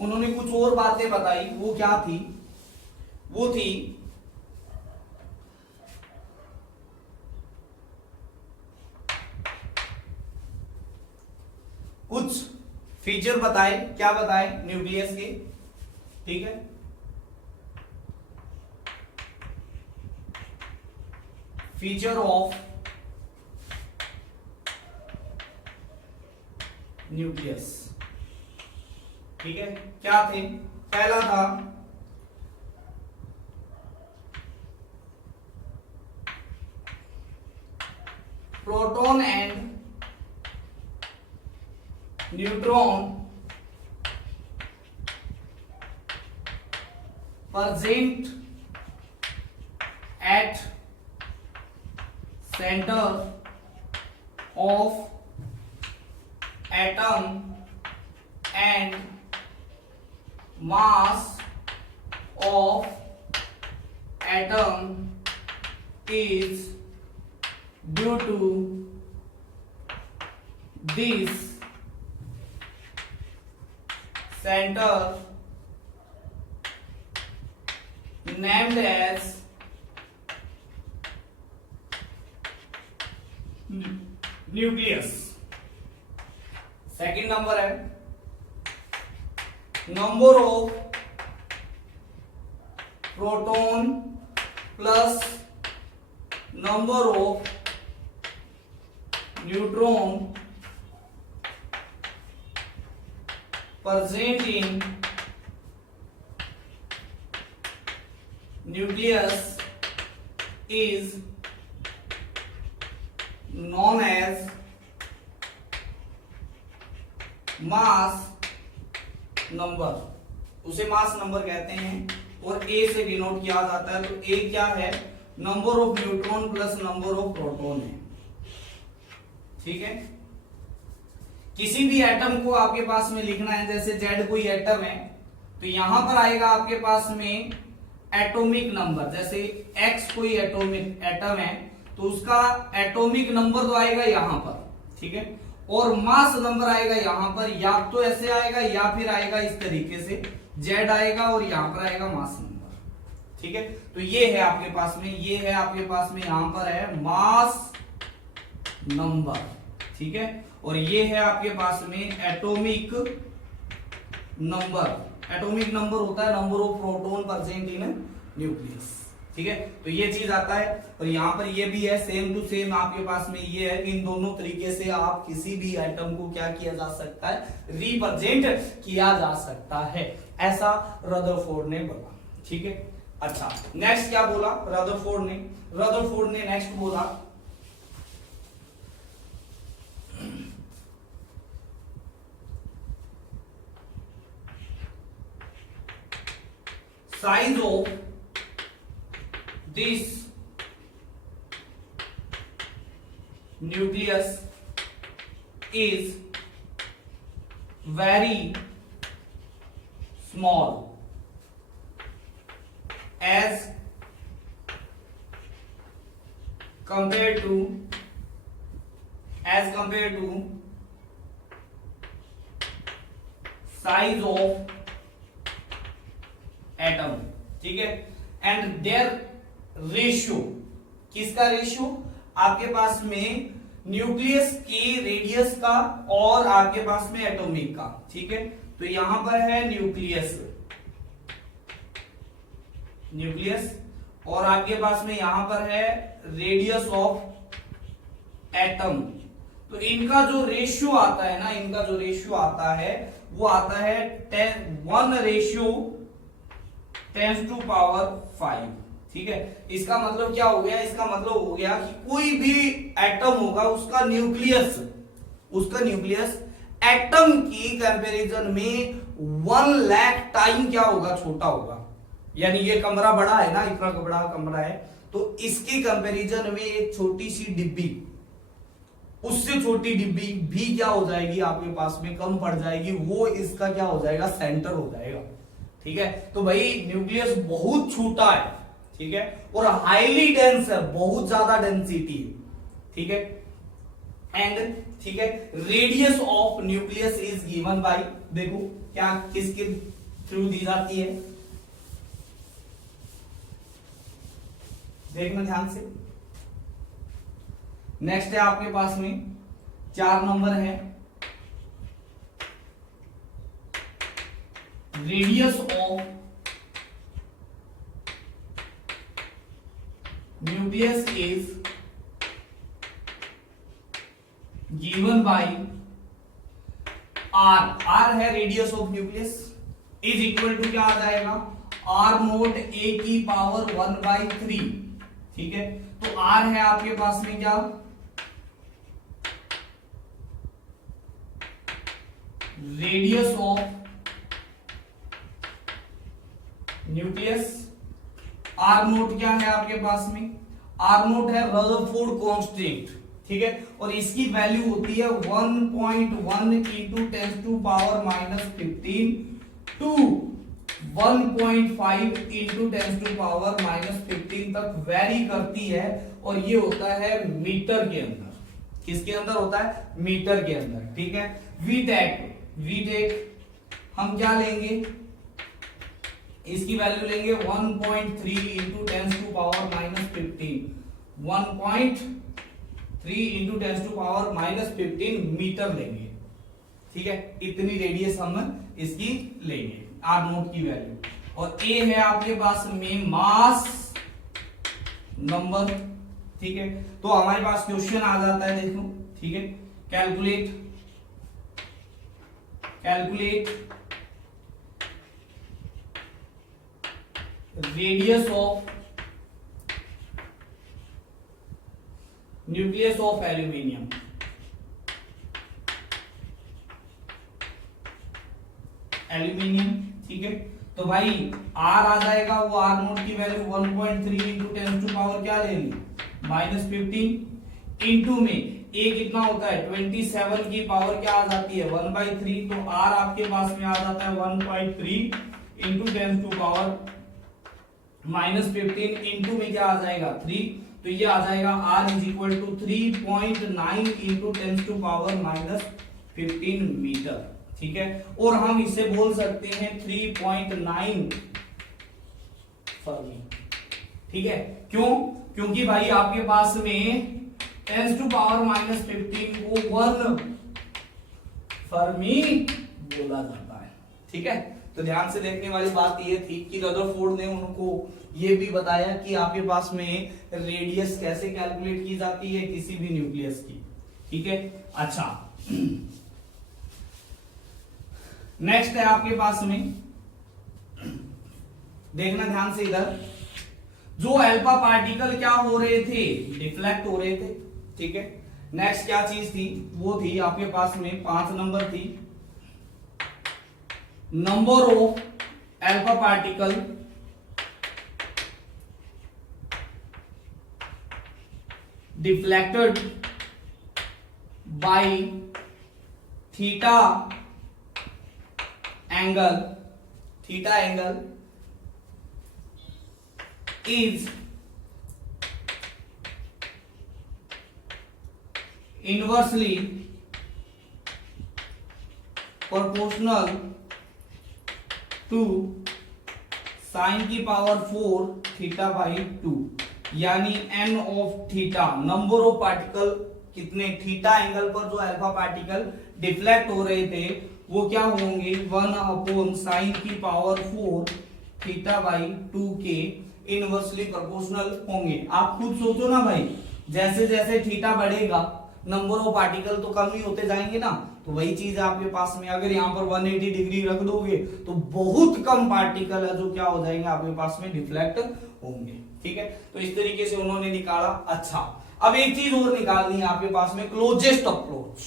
उन्होंने कुछ और बातें बताई, वो क्या थी, वो थी कुछ फीचर बताए, क्या बताए न्यूक्लियस के, ठीक है। फीचर ऑफ न्यूक्लियस, ठीक है, क्या थे? पहला था proton and neutron present at center of atom and mass of atom is due to this center named as nucleus. Second number है number of proton plus number of neutron present in nucleus is known as mass number, उसे mass number कहते हैं और ए से denote किया जाता है। तो ए क्या है? Number of neutron plus number of proton है, ठीक है। किसी भी एटम को आपके पास में लिखना है, जैसे जेड कोई एटम है तो यहां पर आएगा आपके पास में एटॉमिक नंबर, जैसे एक्स कोई एटॉमिक एटम है तो उसका एटॉमिक नंबर तो आएगा यहां पर, ठीक है, और मास नंबर आएगा यहां पर, या तो ऐसे आएगा या फिर आएगा इस तरीके से, जेड आएगा और यहां पर आएगा मास नंबर, ठीक है। तो ये है आपके पास में, ये है आपके पास में, यहां पर है मास नंबर, ठीक है, और ये है आपके पास में एटॉमिक नंबर। एटॉमिक नंबर होता है number of proton present in nucleus, ठीक है। तो ये चीज आता है और यहां पर ये भी है, सेम टू सेम आपके पास में ये है। इन दोनों तरीके से आप किसी भी आइटम को क्या किया जा सकता है? रिप्रेजेंट किया जा सकता है, ऐसा रदरफोर्ड ने बोला, ठीक है। अच्छा, नेक्स्ट क्या बोला रदरफोर्ड ने? रदरफोर्ड ने नेक्स्ट बोला size of this nucleus is very small as compared to size of atom, ठीक है। एंड देयर रेशियो, किसका रेशियो? आपके पास में न्यूक्लियस की रेडियस का और आपके पास में एटॉमिक का, ठीक है। तो यहां पर है न्यूक्लियस और आपके पास में यहां पर है रेडियस ऑफ एटम। तो इनका जो रेशियो आता है ना, इनका जो रेशियो आता है वो आता है 1:10⁵, ठीक है। इसका मतलब क्या हो गया? इसका मतलब हो गया कि कोई भी एटम होगा उसका न्यूक्लियस एटम की कंपैरिजन में 1 लाख टाइम क्या होगा? छोटा होगा। यानी ये कमरा बड़ा है ना, इतना बड़ा कमरा है, तो इसके कंपैरिजन में एक छोटी सी डिब्बी, उससे छोटी डिब्बी भी क्या हो जाएगी? आपके पास में कम पड़ जाएगी, वो इसका क्या हो जाएगा? सेंटर हो जाएगा, ठीक है। तो भाई न्यूक्लियस बहुत छोटा है, ठीक है, और हाईली डेंस है, बहुत ज्यादा डेंसिटी है, ठीक है। एंड ठीक है, radius of nucleus is given bye, देखो क्या किसके थ्रू दी जाती है, देखना ध्यान से। नेक्स्ट है आपके पास में 4 नंबर है radius of nucleus is given by R है radius of nucleus, is equal to क्या आ जाएगा, आर नोट ए की पावर 1/3। ठीक है, तो आर है आपके पास में क्या, radius of nucleus. R naught क्या है आपके पास में, आर नोट है रदरफोर्ड कांस्टेंट। ठीक है, और इसकी वैल्यू होती है 1.1 इंटू 10⁻15 टू 1.5 इंटू 10⁻15 तक वेरी करती है, और ये होता है मीटर के अंदर। किसके अंदर होता है, मीटर के अंदर। ठीक है, वीटेक हम क्या लेंगे, इसकी वैल्यू लेंगे 1.3 इंटू 10⁻15, 1.3 इंटू 10⁻15 मीटर लेंगे। ठीक है, इतनी रेडियस हम इसकी लेंगे, आर नोट की वैल्यू। और ए है आपके पास में मास नंबर। ठीक है, तो हमारे पास क्वेश्चन आ जाता है, देखो। ठीक है, calculate radius of nucleus of aluminium. ठीक है, तो भाई आर आ जाएगा, वो आर नोट की वैल्यू 1.3 इंटू 10⁻, क्या ले ली, -15, इंटू में ए कितना होता है 27 की पावर क्या आ जाती है 1/3, तो आर आपके पास में आ जाता है 1.3 इंटू 10⁻15 इंटू में क्या आ जाएगा 3, तो ये आ जाएगा R is equal to 3.9 into 10⁻15 metre. ठीक है, और हम इसे बोल सकते हैं 3.9 फर्मी। ठीक है, क्यों, क्योंकि भाई आपके पास में 10⁻15 को 1 फर्मी बोला जाता है। ठीक है, तो ध्यान से देखने वाली बात ये थी कि रदरफोर्ड ने उनको ये भी बताया कि आपके पास में रेडियस कैसे कैलकुलेट की जाती है किसी भी न्यूक्लियस की। ठीक है, अच्छा नेक्स्ट है आपके पास में, देखना ध्यान से इधर, जो अल्फा पार्टिकल क्या हो रहे थे, डिफ्लेक्ट हो रहे थे। ठीक है, नेक्स्ट क्या चीज थी, वो थी आपके पास में 5 नंबर थी, number of alpha particle deflected by theta angle is inversely proportional to sin की पावर 4 थीटा बाई 2, यानी n of theta, number of particle कितने थीटा एंगल पर जो अल्फा पार्टिकल डिफ्लेक्ट हो रहे थे वो क्या होंगे 1/sin की पावर 4 थीटा बाई 2 के इनवर्सली प्रोपोर्शनल होंगे। आप खुद सोचो ना भाई, जैसे जैसे थीटा बढ़ेगा नंबर ऑफ पार्टिकल तो कम ही होते जाएंगे ना, तो वही चीज है आपके पास में, अगर यहाँ पर 180 डिग्री रख दोगे तो बहुत कम पार्टिकल है जो क्या हो जाएंगे आपके पास में डिफ्लेक्ट होंगे। ठीक है, तो इस तरीके से उन्होंने निकाला। अच्छा, अब एक चीज और निकालनी है आपके पास में, क्लोजेस्ट अप्रोच।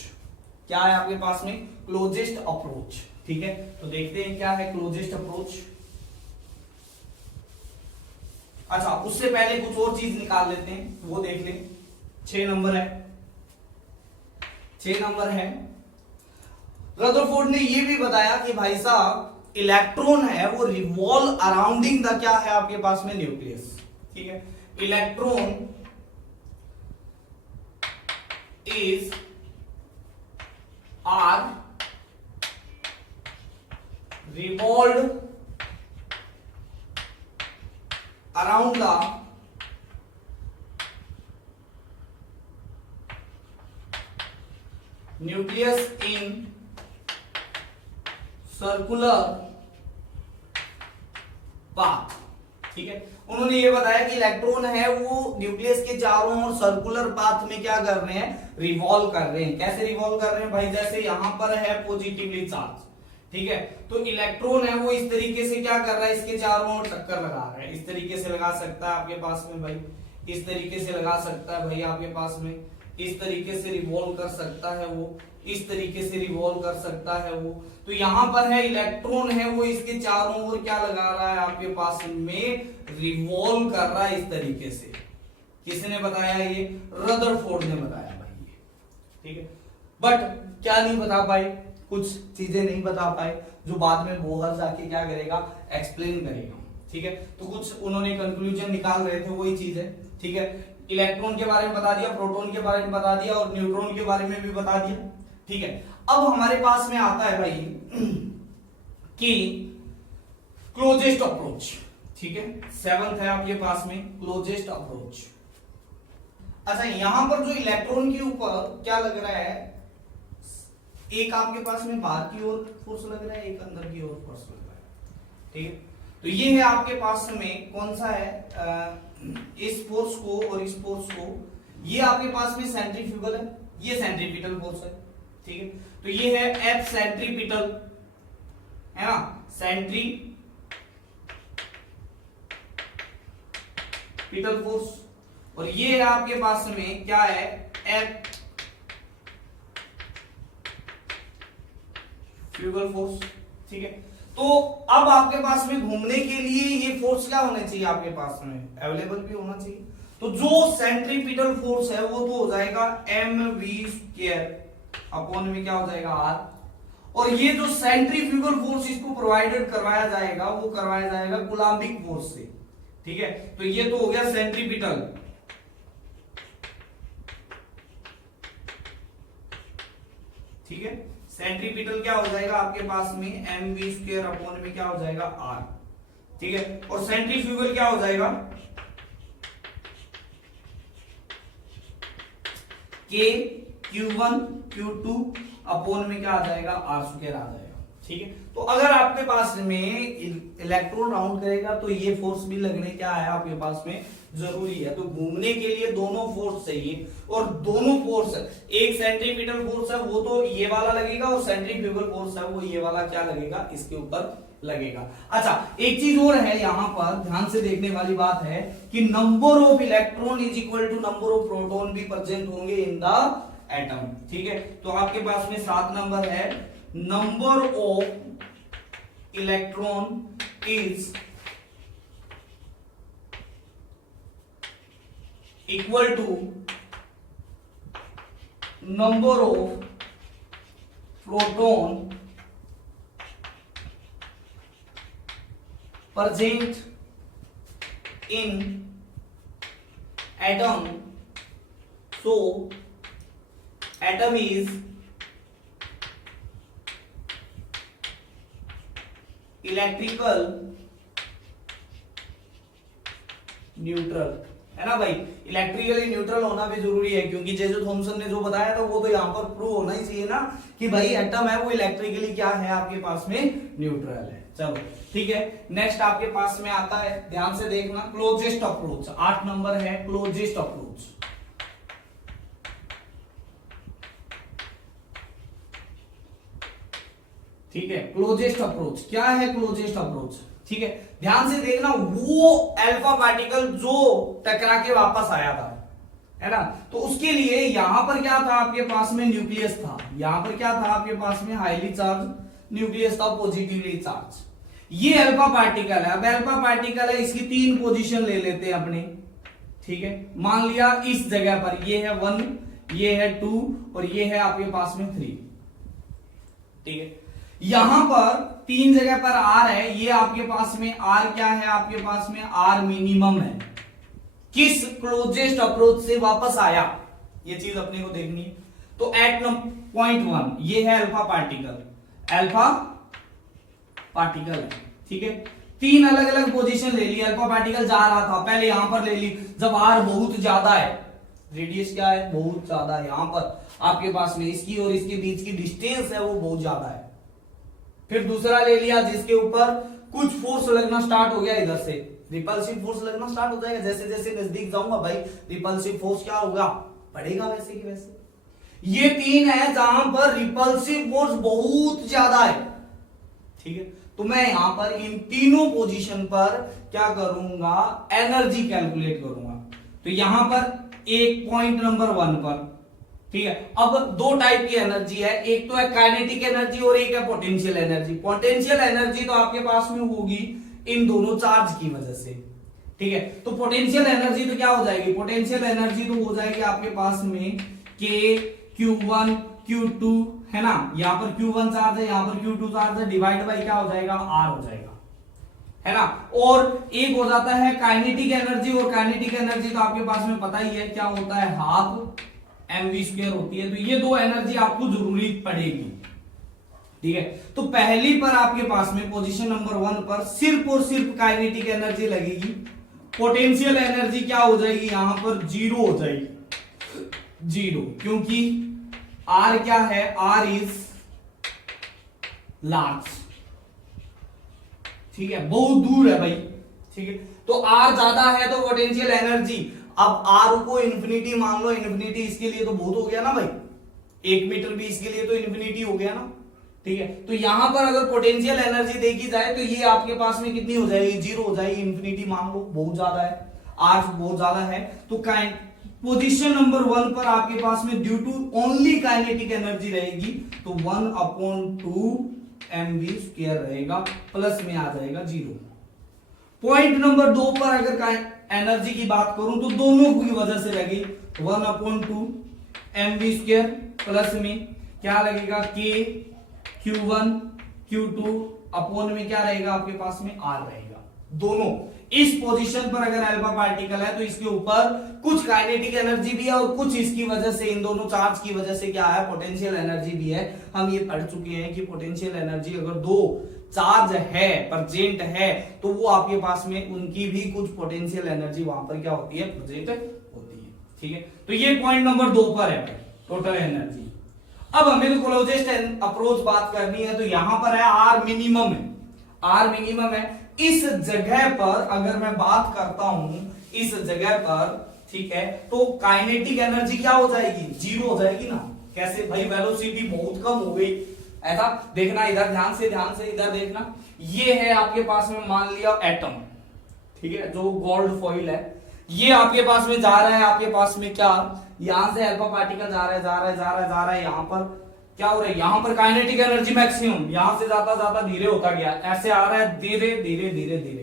क्या है आपके पास में, क्लोजेस्ट अप्रोच। ठीक है, तो देखते हैं क्या है क्लोजेस्ट अप्रोच। अच्छा, उससे पहले कुछ और चीज निकाल लेते हैं, वो देख लें। 6 नंबर है, रदरफोर्ड ने ये भी बताया कि भाई साहब इलेक्ट्रॉन है वो रिवॉल्व अराउंडिंग द क्या है आपके पास में न्यूक्लियस। ठीक है, electron is are revolve around the nucleus in circular path. ठीक है, उन्होंने ये बताया कि इलेक्ट्रॉन है वो न्यूक्लियस के चारों ओर सर्कुलर पाथ में क्या कर रहे हैं, रिवॉल्व कर रहे हैं। कैसे रिवॉल्व कर रहे हैं भाई, जैसे यहां पर है पॉजिटिवली चार्ज, ठीक है, तो इलेक्ट्रॉन है वो इस तरीके से क्या कर रहा है, इसके चारों ओर चक्कर लगा रहा है। इस तरीके से लगा सकता है आपके पास में भाई, इस तरीके से लगा सकता है भाई आपके पास में, इस तरीके से रिवॉल्व कर सकता है वो, इस तरीके से रिवॉल्व कर सकता है वो। तो यहां पर है इलेक्ट्रॉन है वो इसके चारों ओर क्या लगा रहा है आपके पास में, रिवॉल्व कर रहा है इस तरीके से। किसने बताया, ये रदरफोर्ड ने बताया भाई ये, ठीक है। बट क्या नहीं बता पाए, कुछ चीजें नहीं बता पाए जो बाद में बोहर जाके क्या करेगा, एक्सप्लेन करेगा, ठीक है। तो कुछ उन्होंने कंक्लूजन निकाल रहे थे, वही चीज है, ठीक है। इलेक्ट्रॉन के बारे में बता दिया, प्रोटॉन के बारे में बता दिया और न्यूट्रॉन के बारे में भी बता दिया, ठीक है। अब हमारे पास में आता है भाई कि क्लोजेस्ट अप्रोच, ठीक है, 7th है आपके पास में क्लोजेस्ट अप्रोच। अच्छा, यहां पर जो इलेक्ट्रॉन के ऊपर क्या लग रहा है, एक आपके पास में बाहर की ओर फोर्स लग रहा है, एक अंदर की ओर फोर्स लग रहा है, ठीक है। तो ये है आपके पास में कौन सा है, इस फोर्स को और इस फोर्स को, ये आपके पास में सेंट्रीफ्यूगल है, ये सेंट्रीपिटल फोर्स है, ठीक है। तो ये है एफ सेंट्रीपिटल, है ना, सेंट्रीपिटल फोर्स, और ये है आपके पास में क्या है, एफ फ्यूगल फोर्स, ठीक है। तो अब आपके पास में घूमने के लिए ये फोर्स क्या होने चाहिए, आपके पास में अवेलेबल भी होना चाहिए। तो जो सेंट्रीपिटल फोर्स है वो तो हो जाएगा mv² अपॉन में क्या हो जाएगा r, और ये जो सेंट्रीफ्यूगल फोर्स इसको प्रोवाइडेड करवाया जाएगा वो करवाया जाएगा कूलम्बिक फोर्स से, ठीक है। तो ये तो हो गया सेंट्रीपिटल, ठीक है। सेंट्रीपिटल क्या हो जाएगा आपके पास में mv² अपॉन में क्या हो जाएगा r, ठीक है। और सेंट्रीफ्यूगल क्या हो जाएगा k q1 q2 अपॉन में क्या आ जाएगा r² आ जाएगा, ठीक है। तो अगर आपके पास में इलेक्ट्रॉन राउंड करेगा तो ये फोर्स भी लगने क्या है आपके पास में जरूरी है। तो घूमने के लिए दोनों फोर्स चाहिए, और दोनों फोर्स, एक सेंट्रीपिटल फोर्स है वो तो ये वाला लगेगा, और सेंट्रीफ्यूगल फोर्स है वो ये वाला क्या लगेगा, इसके ऊपर लगेगा। अच्छा, एक चीज और है यहां पर ध्यान से देखने वाली बात है कि number of electron is equal to number of proton भी प्रेजेंट होंगे इन द एटम, ठीक है। तो आपके पास में 7 नंबर है, number of electron is equal to number of proton present in atom, so atom is electrical neutral, है ना भाई। इलेक्ट्रिकली न्यूट्रल होना भी जरूरी है, क्योंकि जे थॉमसन ने जो बताया था वो तो यहां पर प्रूव होना ही चाहिए ना कि भाई एटम है वो इलेक्ट्रिकली क्या है आपके पास में, न्यूट्रल है। चलो ठीक है, नेक्स्ट आपके पास में आता है, ध्यान से देखना, क्लोजेस्ट अप्रोच। 8 नंबर है क्लोजेस्ट अप्रोच। ठीक है, क्लोजेस्ट अप्रोच क्या है, क्लोजेस्ट अप्रोच, ठीक है। ध्यान से देखना, वो अल्फा पार्टिकल जो टकरा के वापस आया था, है ना, तो उसके लिए यहां पर क्या था आपके पास में, न्यूक्लियस था। यहां पर क्या था आपके पास में, हाईली चार्ज न्यूक्लियस था, पॉजिटिवली चार्ज। ये अल्फा पार्टिकल है। अब अल्फा पार्टिकल है, इसकी 3 पोजीशन ले लेते हैं अपने, ठीक है। मान लिया इस जगह पर ये है 1, ये है 2 और ये है आपके पास में 3, ठीक है। यहां पर 3 जगह पर आर है, ये आपके पास में आर क्या है, आपके पास में आर मिनिमम है। किस क्लोजेस्ट अप्रोच से वापस आया, ये चीज अपने को देखनी है। तो एट पॉइंट 1 ये है अल्फा पार्टिकल, अल्फा पार्टिकल है, ठीक है। 3 अलग अलग पोजीशन ले ली, अल्फा पार्टिकल जा रहा था, पहले यहां पर ले ली, जब आर बहुत ज्यादा है, रेडियस क्या है, बहुत ज्यादा है, यहां पर आपके पास में इसकी और इसके बीच की डिस्टेंस है वो बहुत ज्यादा है। फिर दूसरा ले लिया जिसके ऊपर कुछ फोर्स लगना स्टार्ट हो गया इधर से, रिपल्सिव फोर्स लगना स्टार्ट हो जाएगा। जैसे जैसे नजदीक जाऊंगा भाई रिपल्सिव फोर्स क्या होगा, बढ़ेगा वैसे की वैसे। ये तीन है जहां पर रिपल्सिव फोर्स बहुत ज्यादा है, ठीक है। तो मैं यहां पर इन तीनों पोजीशन पर क्या करूंगा, एनर्जी कैलकुलेट करूंगा। तो यहां पर एक पॉइंट नंबर 1 पर, ठीक है। अब दो टाइप की एनर्जी है, एक तो है काइनेटिक एनर्जी और एक है पोटेंशियल एनर्जी। पोटेंशियल एनर्जी तो आपके पास में होगी इन दोनों चार्ज की वजह से, ठीक है। तो पोटेंशियल एनर्जी तो क्या हो जाएगी, पोटेंशियल एनर्जी तो हो जाएगी आपके पास में के Q1 Q2 है ना, यहां पर Q1 चार्ज है, यहां पर Q2 चार्ज है, डिवाइड बाई क्या हो जाएगा, R हो जाएगा, है ना। और एक हो जाता है काइनेटिक एनर्जी, और काइनेटिक एनर्जी तो आपके पास में पता ही है क्या होता है, हाफ mv² होती है। तो ये दो एनर्जी आपको जरूरी पड़ेगी, ठीक है। तो पहली पर आपके पास में पोजीशन नंबर 1 पर सिर्फ और सिर्फ काइनेटिक एनर्जी लगेगी। पोटेंशियल एनर्जी क्या हो जाएगी, यहां पर 0 हो जाएगी, 0, क्योंकि R क्या है, R इज लार्ज, ठीक है, बहुत दूर है भाई, ठीक है। तो R ज्यादा है तो पोटेंशियल एनर्जी, अब R को इन्फिनिटी मान लो, इन्फिनिटी इसके लिए तो बहुत हो गया ना भाई, 1 मीटर भी इसके लिए तो इन्फिनिटी हो गया ना, ठीक है। तो यहां पर अगर पोटेंशियल एनर्जी देखी जाए तो ये आपके पास में कितनी हो जाएगी, 0 हो जाएगी, इन्फिनिटी मान लो, बहुत ज्यादा है, R बहुत ज्यादा है। तो पोजीशन नंबर 1 पर आपके पास में due to only kinetic energy रहेगी, तो 1/2 mv² रहेगा, प्लस में आ जाएगा 0। पॉइंट नंबर 2 पर अगर एनर्जी की बात करूं तो दोनों की वजह से लगी 1/2 mv² प्लस में क्या लगेगा, k Q1 Q2 अपॉन में क्या रहेगा आपके पास में R रहेगा। दोनों इस पोजीशन पर अगर अल्फा पार्टिकल है तो इसके ऊपर कुछ काइनेटिक एनर्जी भी है और कुछ इसकी वजह से, इन दोनों चार्ज की वजह से क्या है, पोटेंशियल एनर्जी भी है। हम ये पढ़ चुके हैं कि पोटेंशियल एनर्जी अगर दो चार्ज है, प्रेजेंट है, तो वो आपके पास में उनकी भी कुछ पोटेंशियल एनर्जी वहां पर क्या होती है, प्रेजेंट होती है, ठीक है। तो ये पॉइंट नंबर 2 पर है टोटल एनर्जी। अब हमें तो क्लोजेस्ट अप्रोच बात करनी है, तो यहां पर है R मिनिमम है, R मिनिमम है। इस जगह पर अगर मैं बात करता हूं, इस जगह पर, ठीक है, तो काइनेटिक एनर्जी क्या हो जाएगी, 0 हो जाएगी ना। कैसे भाई, वेलोसिटी बहुत कम हो गई, ऐसा देखना, इधर ध्यान से इधर देखना। ये है आपके पास में मान लिया एटम, ठीक है, जो गोल्ड फॉइल है, ये आपके पास में जा रहा है, आपके पास में क्या, यहां से अल्फा पार्टिकल जा रहा है, यहां पर क्या हो रहा है, यहां पर काइनेटिक एनर्जी मैक्सिमम, यहां से जाता धीरे होता गया, ऐसे आ रहा है धीरे धीरे।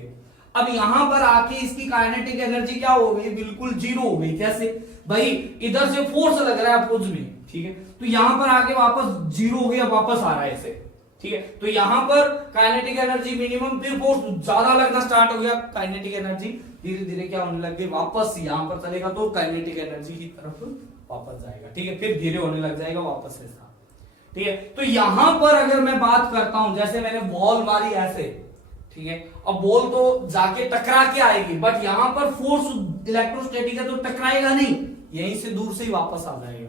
अब यहां पर आके इसकी काइनेटिक एनर्जी क्या हो गई, बिल्कुल 0 हो गई। कैसे भाई, इधर से फोर्स लग रहा है अपोज में, ठीक है, तो यहां पर आके वापस 0 हो गया, वापस आ रहा है ऐसे, ठीक है। तो यहां पर काइनेटिक एनर्जी मिनिमम, फिर फोर्स ज्यादा लगना स्टार्ट हो गया, काइनेटिक एनर्जी धीरे धीरे क्या होने लग गई, वापस यहां पर चलेगा तो काइनेटिक एनर्जी की तरफ वापस जाएगा, ठीक है, फिर धीरे होने लग जाएगा वापस से, ठीक है। तो यहां पर अगर मैं बात करता हूं, जैसे मैंने बॉल मारी ऐसे, ठीक है, अब बॉल तो जाके टकरा के आएगी, बट यहां पर फोर्स इलेक्ट्रोस्टैटिक है तो टकराएगा नहीं, यहीं से दूर से ही वापस आ जाएगा,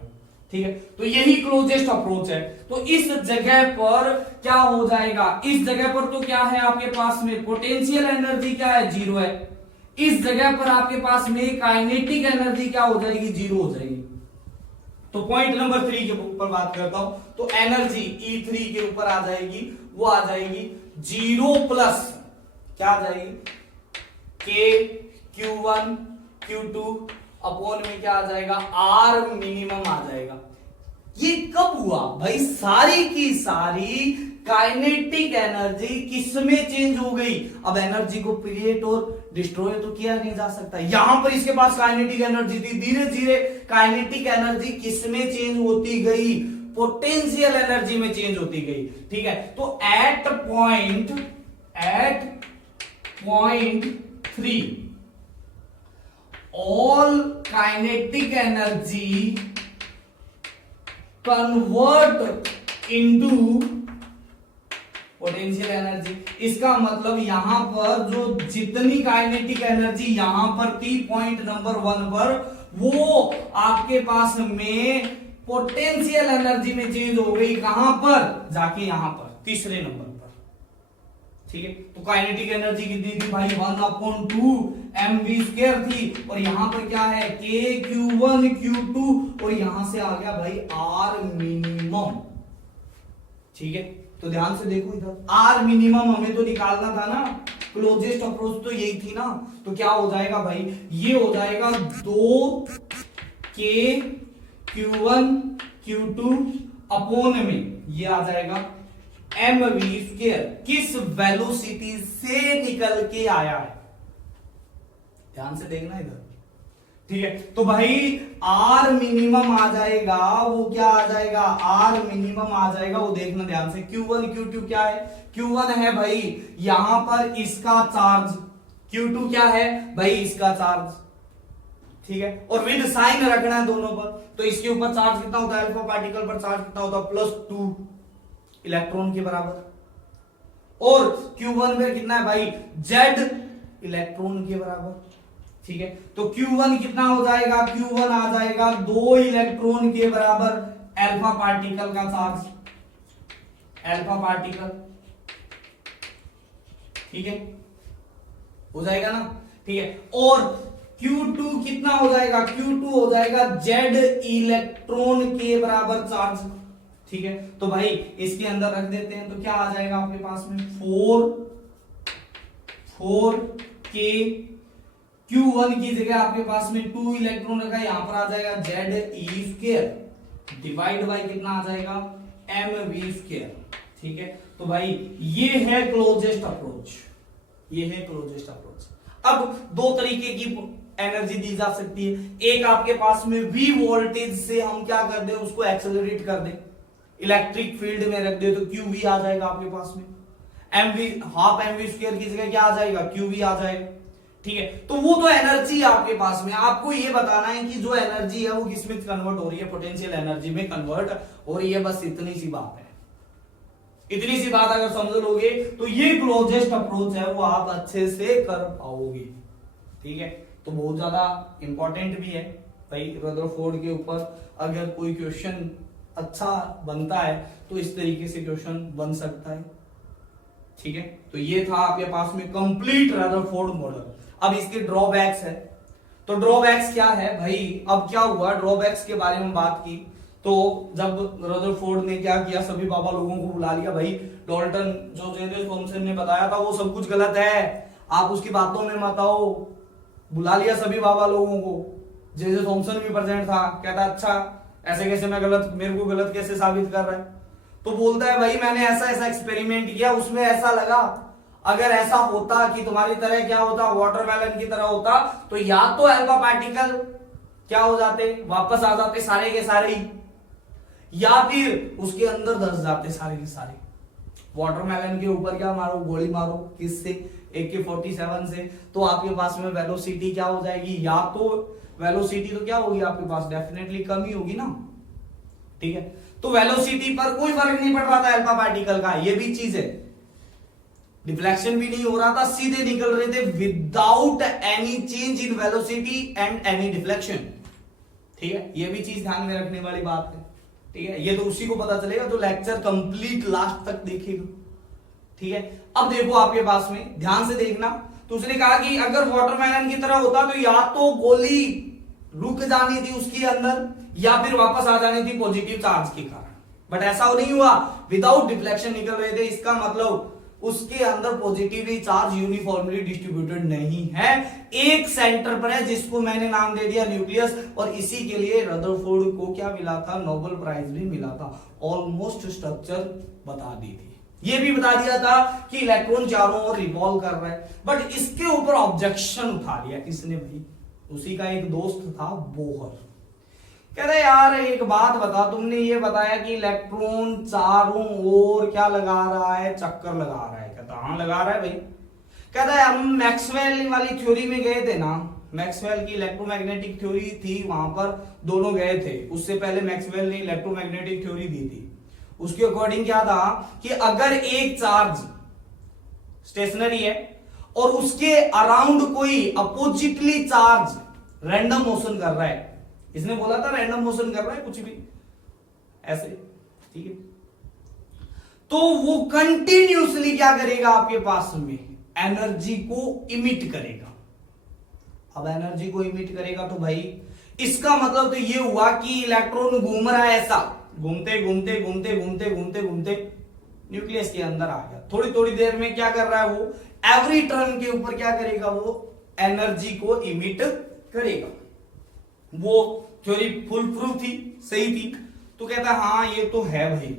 ठीक है। तो यही क्लोजेस्ट अप्रोच है। तो इस जगह पर क्या हो जाएगा, इस जगह पर तो क्या है आपके पास में, पोटेंशियल एनर्जी क्या है, 0 है। इस जगह पर आपके पास में काइनेटिक एनर्जी क्या हो जाएगी, 0 हो जाएगी। तो पॉइंट नंबर 3 के ऊपर बात करता हूं, तो एनर्जी E3 के ऊपर आ जाएगी, वो आ जाएगी 0 प्लस क्या आ जाएगी, K Q1 Q2 अपॉन में क्या आ जाएगा, R मिनिमम आ जाएगा। ये कब हुआ भाई, सारी की सारी काइनेटिक एनर्जी किसमें चेंज हो गई। अब एनर्जी को क्रिएट और डिस्ट्रॉय तो किया नहीं जा सकता, यहां पर इसके पास काइनेटिक एनर्जी थी, धीरे धीरे काइनेटिक एनर्जी किसमें चेंज होती गई, पोटेंशियल एनर्जी में चेंज होती गई, ठीक है। तो at point 3 all kinetic energy convert into potential energy. इसका मतलब यहां पर जो जितनी काइनेटिक एनर्जी यहां पर थी पॉइंट नंबर 1 पर, वो आपके पास में पोटेंशियल एनर्जी में चेंज हो गई, कहां पर जाके, यहां पर तीसरे नंबर पर, ठीक है। तो काइनेटिक एनर्जी कितनी थी भाई 1/2 mv² थी, और यहां पर क्या है k q1 q2, और यहां से आ गया भाई r मिनिमम। ठीक है, तो ध्यान से देखो इधर r मिनिमम हमें तो निकालना था ना, क्लोजेस्ट अप्रोच तो यही थी ना, तो क्या हो जाएगा भाई, ये हो जाएगा 2k q1 q2 अपॉन में ये आ जाएगा mv², किस वेलोसिटी से निकल के आया है, ध्यान से देखना इधर। ठीक है, तो भाई आर मिनिमम आ जाएगा, वो क्या आ जाएगा, आर मिनिमम आ जाएगा, वो देखना ध्यान से। Q1 Q2 क्या है, Q1 है भाई यहां पर इसका चार्ज, Q2 क्या है भाई इसका चार्ज। ठीक है, और विद साइन रखना है दोनों पर, तो इसके ऊपर चार्ज कितना होता है, अल्फा पार्टिकल पर चार्ज कितना होता है, +2 इलेक्ट्रॉन के बराबर, और Q1 में कितना है भाई Z इलेक्ट्रॉन के बराबर। ठीक है, तो Q1 कितना हो जाएगा, Q1 आ जाएगा 2 इलेक्ट्रॉन के बराबर अल्फा पार्टिकल का चार्ज, अल्फा पार्टिकल। ठीक है, हो जाएगा ना, ठीक है, और Q2 कितना हो जाएगा, Q2 हो जाएगा Z इलेक्ट्रॉन के बराबर चार्ज। ठीक है, तो भाई इसके अंदर रख देते हैं, तो क्या आ जाएगा आपके पास में 4k Q1 की जगह आपके पास में 2 इलेक्ट्रॉन रखा है, यहां पर आ जाएगा Ze² डिवाइड बाय कितना आ जाएगा mv²। ठीक है, तो भाई ये है क्लोजेस्ट अप्रोच, ये है क्लोजेस्ट अप्रोच। अब दो तरीके की एनर्जी दी जा सकती है, एक आपके पास में v वोल्टेज से हम क्या कर दें, उसको एक्सेलरेट कर दें, इलेक्ट्रिक फील्ड में रख दे, तो qv आ जाएगा आपके पास में, ½ mv² की जगह क्या आ जाएगा, qv आ जाएगा। ठीक है, तो वो तो एनर्जी आपके पास में, आपको ये बताना है कि जो एनर्जी है वो किस में कन्वर्ट हो रही है, पोटेंशियल एनर्जी में कन्वर्ट हो रही है, बस इतनी सी बात है। इतनी सी बात अगर समझ लोगे तो ये क्लोजेस्ट अप्रोच है वो आप अच्छे से कर पाओगे। ठीक है, तो बहुत ज्यादा इंपॉर्टेंट भी है भाई, रदरफोर्ड के ऊपर अगर कोई क्वेश्चन अच्छा बनता है तो इस तरीके से क्वेश्चन बन सकता है। ठीक है, तो ये था आपके पास में कंप्लीट रदरफोर्ड मॉडल। अब इसके ड्रॉबैक्स है, तो ड्रॉबैक्स क्या है भाई, अब क्या हुआ ड्रॉबैक्स के बारे में बात की, तो जब रदरफोर्ड ने क्या किया, सभी बाबा लोगों को बुला लिया, भाई डॉल्टन जो जेम्स थॉमसन ने बताया था वो सब कुछ गलत है, आप उसकी बातों में मत आओ, बुला लिया सभी बाबा लोगों को, जेम्स थॉमसन भी प्रेजेंट था, कहता अच्छा ऐसे कैसे मैं गलत, मेरे को गलत कैसे साबित कर रहा है, तो बोलता है भाई मैंने ऐसा ऐसा एक्सपेरिमेंट किया, उसमें ऐसा लगा, अगर ऐसा होता कि तुम्हारी तरह क्या होता, वाटरमेलन की तरह होता, तो या तो अल्फा पार्टिकल क्या हो जाते, वापस आ जाते सारे के सारे ही, या फिर उसके अंदर धस जाते सारे के सारे। वाटरमेलन के ऊपर क्या मारो, गोली मारो, किससे, AK-47 से, तो आपके पास में वेलोसिटी क्या हो जाएगी, या तो वेलोसिटी तो क्या होगी आपके पास, डेफिनेटली कम ही होगी ना। ठीक है, तो वेलोसिटी पर कोई फर्क नहीं पड़ रहा था अल्फा पार्टिकल का, ये भी चीज है, डिफ्लेक्शन भी नहीं हो रहा था, सीधे निकल रहे थे without any change in velocity and any deflection. ठीक है, ये भी चीज ध्यान में रखने वाली बात है। ठीक है, ये तो उसी को पता चलेगा तो लेक्चर कंप्लीट लास्ट तक देखेगा। ठीक है, अब देखो आपके पास में ध्यान से देखना, तो उसने कहा कि अगर वाटरमेलन की तरह होता तो या तो गोली रुक जानी थी उसके अंदर, या फिर वापस आ जानी थी पॉजिटिव चार्ज के कारण, बट ऐसा नहीं हुआ, विदाउट डिफ्लेक्शन निकल रहे थे, इसका मतलब उसके अंदर पॉजिटिवली चार्ज यूनिफॉर्मली डिस्ट्रीब्यूटेड नहीं है, एक सेंटर पर है जिसको मैंने नाम दे दिया न्यूक्लियस, और इसी के लिए रदरफोर्ड को क्या मिला था, नोबेल प्राइज भी मिला था, ऑलमोस्ट स्ट्रक्चर बता दी थी, ये भी बता दिया था कि इलेक्ट्रॉन चारों ओर रिवॉल्व कर रहा है, बट इसके ऊपर ऑब्जेक्शन उठा लिया किसने भाई, उसी का एक दोस्त था बोहर। कहते यार एक बात बता, तुमने ये बताया कि इलेक्ट्रॉन चारों ओर क्या लगा रहा है, चक्कर लगा रहा है, कहता हाँ लगा रहा है भाई। कहता है हम मैक्सवेल वाली थ्योरी में गए थे ना, मैक्सवेल की इलेक्ट्रोमैग्नेटिक थ्योरी थी, वहां पर दोनों गए थे, उससे पहले मैक्सवेल ने इलेक्ट्रोमैग्नेटिक थ्योरी दी थी, उसके अकॉर्डिंग क्या था कि अगर एक चार्ज स्टेशनरी है और उसके अराउंड कोई अपोजिटली चार्ज रैंडम मोशन कर रहा है, इसने बोला था रैंडम मोशन कर रहा है कुछ भी ऐसे, ठीक है, तो वो कंटिन्यूसली क्या करेगा, आपके पास में एनर्जी को इमिट करेगा। अब एनर्जी को इमिट करेगा तो भाई इसका मतलब तो ये हुआ कि इलेक्ट्रॉन घूम रहा है, ऐसा घूमते घूमते घूमते घूमते घूमते घूमते न्यूक्लियस के अंदर आ गया। थोड़ी थोड़ी देर में क्या कर रहा है वो, एवरी टर्न के ऊपर क्या करेगा, वो एनर्जी को इमिट करेगा। वो थ्योरी फुल प्रूफ थी, सही थी। तो कहता है हाँ ये तो है भाई।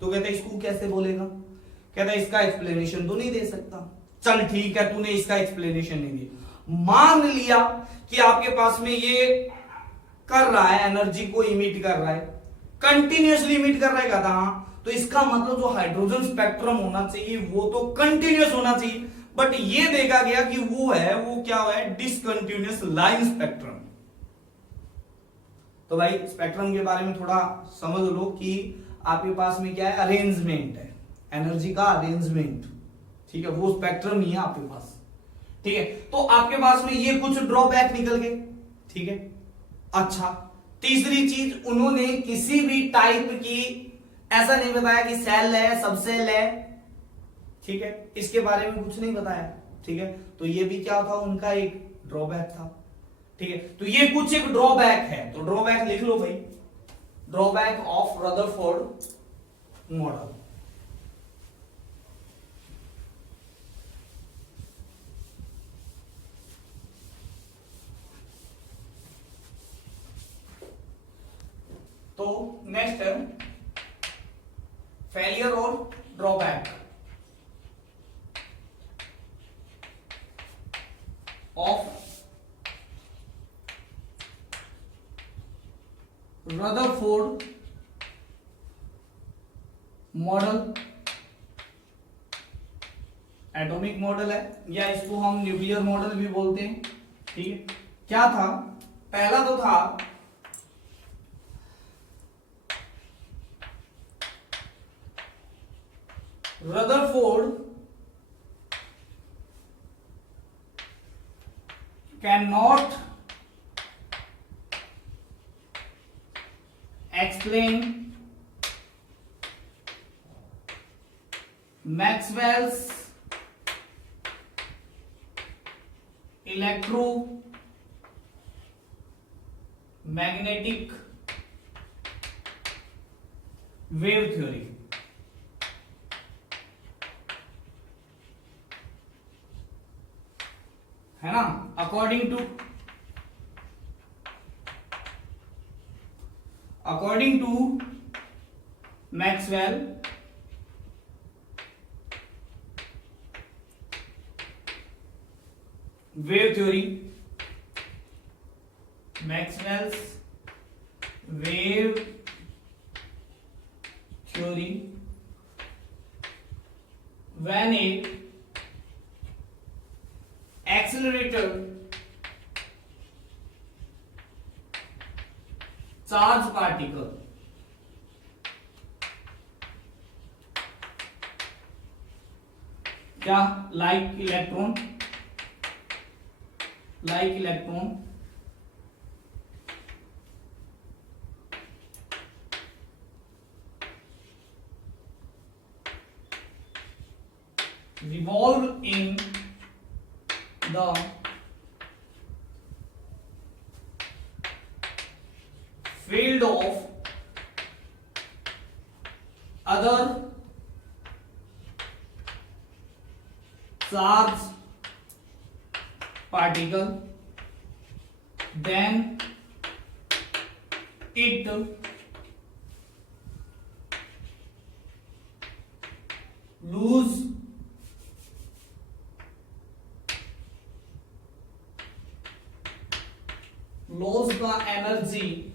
तो कहता है इसको कैसे बोलेगा, कहता है इसका एक्सप्लेनेशन तो नहीं दे सकता। चल ठीक है, तूने इसका एक्सप्लेनेशन नहीं दिया, मान लिया कि आपके पास में ये कर रहा है, एनर्जी को इमिट कर रहा है, कंटिन्यूअसली इमिट कर रहा है, कहता हाँ, तो इसका मतलब जो हाइड्रोजन स्पेक्ट्रम होना चाहिए वो तो कंटिन्यूअस होना चाहिए। बट ये देखा गया कि वो है, वो क्या है, डिसकंटिन्यूअस लाइन स्पेक्ट्रम। तो भाई स्पेक्ट्रम के बारे में थोड़ा समझ लो कि आपके पास में क्या है, अरेंजमेंट है, एनर्जी का अरेंजमेंट, ठीक है, वो स्पेक्ट्रम ही है आपके पास, ठीक है। तो आपके पास में ये कुछ ड्रॉबैक निकल गए, ठीक है। अच्छा, तीसरी चीज, उन्होंने किसी भी टाइप की ऐसा नहीं बताया कि सेल है, सब सेल है, ठीक है, इसके बारे में कुछ नहीं बताया, ठीक है। तो ये भी क्या था, उनका एक ड्रॉबैक था, ठीक है। तो ये कुछ एक ड्रॉबैक है, तो ड्रॉबैक लिख लो भाई, ड्रॉबैक ऑफ रदरफोर्ड मॉडल। तो नेक्स्ट है फेलियर और drawback of Rutherford model. Atomic model है या इसको हम न्यूक्लियर मॉडल भी बोलते हैं, ठीक है। क्या था, पहला तो था Rutherford cannot explain Maxwell's electromagnetic wave theory। है ना, according to Maxwell wave theory, Maxwell's wave theory, when a accelerator charge particle क्या, like electron revolve in the field of other charged particle, then it lose the energy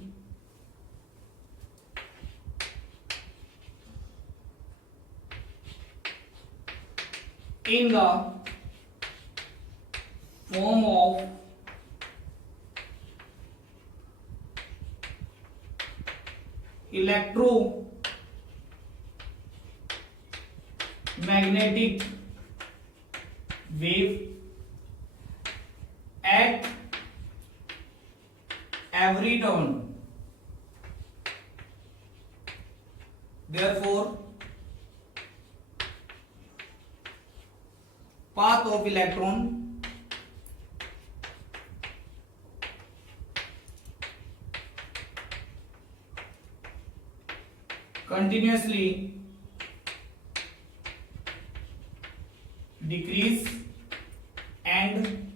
in the form of electromagnetic wave at every turn। Therefore path of electron continuously decrease and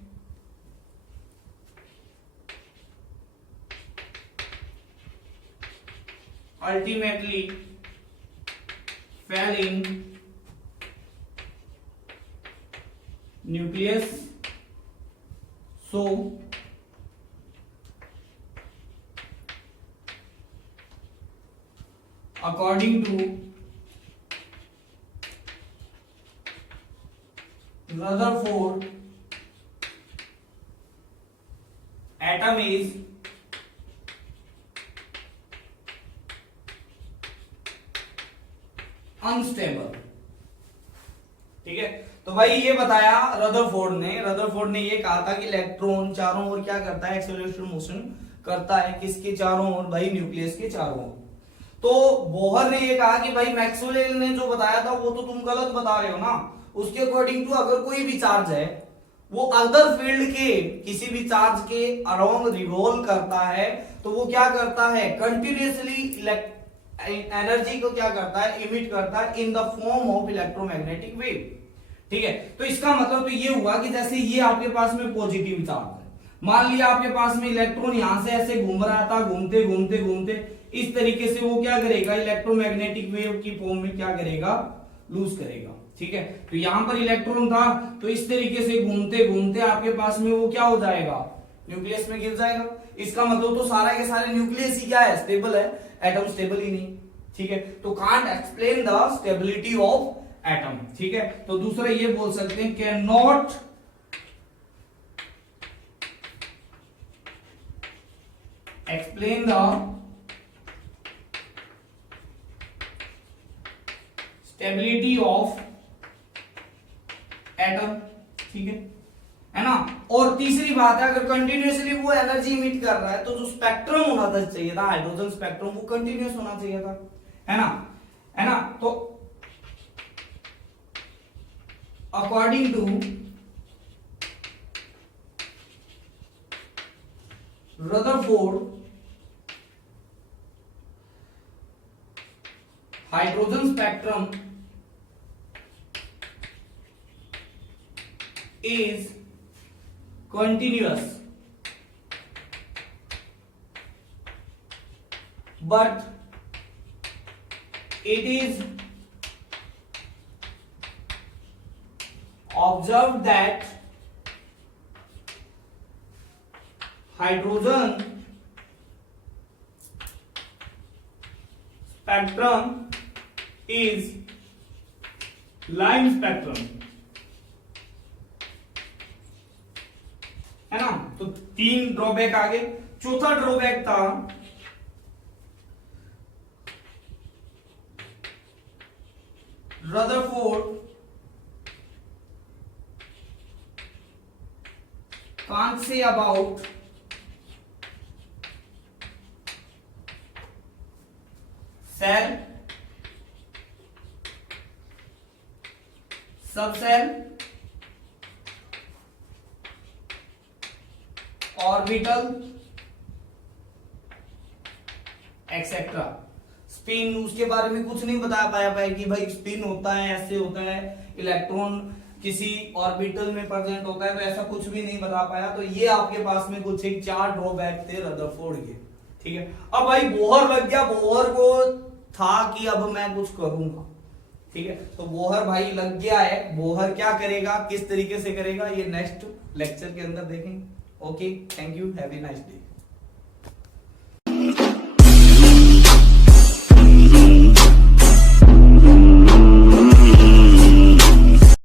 ultimately fell in nucleus. So according to Rutherford, atom is unstable. ठीक है, तो भाई ये बताया Rutherford ने ये कहा था कि इलेक्ट्रॉन चारों ओर क्या करता है, एक्सेलरेशन मोशन करता है, किसके चारों ओर भाई, न्यूक्लियस के चारों ओर। तो बोहर ने ये कहा कि भाई मैक्सवेल ने जो बताया था वो तो तुम गलत बता रहे हो ना, उसके अकॉर्डिंग टू अगर कोई भी चार्ज है वो अदर फील्ड के किसी भी चार्ज के अराउंड रिवॉल्व करता है तो वो क्या करता है, कंटिन्यूअसली एनर्जी को क्या करता है, इमिट करता है in the form of electromagnetic wave. ठीक है, तो इसका मतलब तो ये हुआ कि जैसे ये आपके पास में पॉजिटिव चार्ज है, मान लिया आपके पास में इलेक्ट्रॉन यहां से ऐसे घूम रहा था, घूमते घूमते घूमते इस तरीके से वो क्या करेगा, इलेक्ट्रोमैग्नेटिक वेव की फॉर्म में क्या करेगा, लूज करेगा। ठीक है, तो यहां पर इलेक्ट्रॉन था तो इस तरीके से घूमते घूमते आपके पास में वो क्या हो जाएगा, न्यूक्लियस में गिर जाएगा। इसका मतलब तो सारा के सारे न्यूक्लियस ही क्या है, स्टेबल है, एटम स्टेबल ही नहीं। ठीक है, तो can't explain the stability of atom. ठीक है, तो दूसरा ये बोल सकते हैं, can not explain the stability of atom. ठीक है ना। और तीसरी बात है, अगर कंटिन्यूअसली वो एनर्जी इमिट कर रहा है तो जो स्पेक्ट्रम होना था चाहिए था, हाइड्रोजन स्पेक्ट्रम, वो कंटिन्यूअस होना चाहिए था, है ना। तो according to Rutherford, hydrogen spectrum is continuous but it is observed that hydrogen spectrum is line spectrum, है ना। तो तीन ड्रॉबैक आ गए। चौथा ड्रॉबैक था Rutherford can't say about cell, subshell, orbital etcetera. Spin, उसके बारे में कुछ नहीं बता पाया कि भाई स्पिन होता है, ऐसे होता है, इलेक्ट्रॉन किसी ऑर्बिटल में प्रेजेंट होता है, तो ऐसा कुछ भी नहीं बता पाया। तो ये आपके पास में कुछ एक 4 ड्रॉबैक थे रदरफोर्ड के। ठीक है, अब भाई बोहर लग गया, बोहर को था कि अब मैं कुछ करूंगा। ठीक है, तो बोहर भाई लग गया है, बोहर क्या करेगा, किस तरीके से करेगा, ये नेक्स्ट लेक्चर के अंदर देखेंगे। Okay, thank you, have a nice day.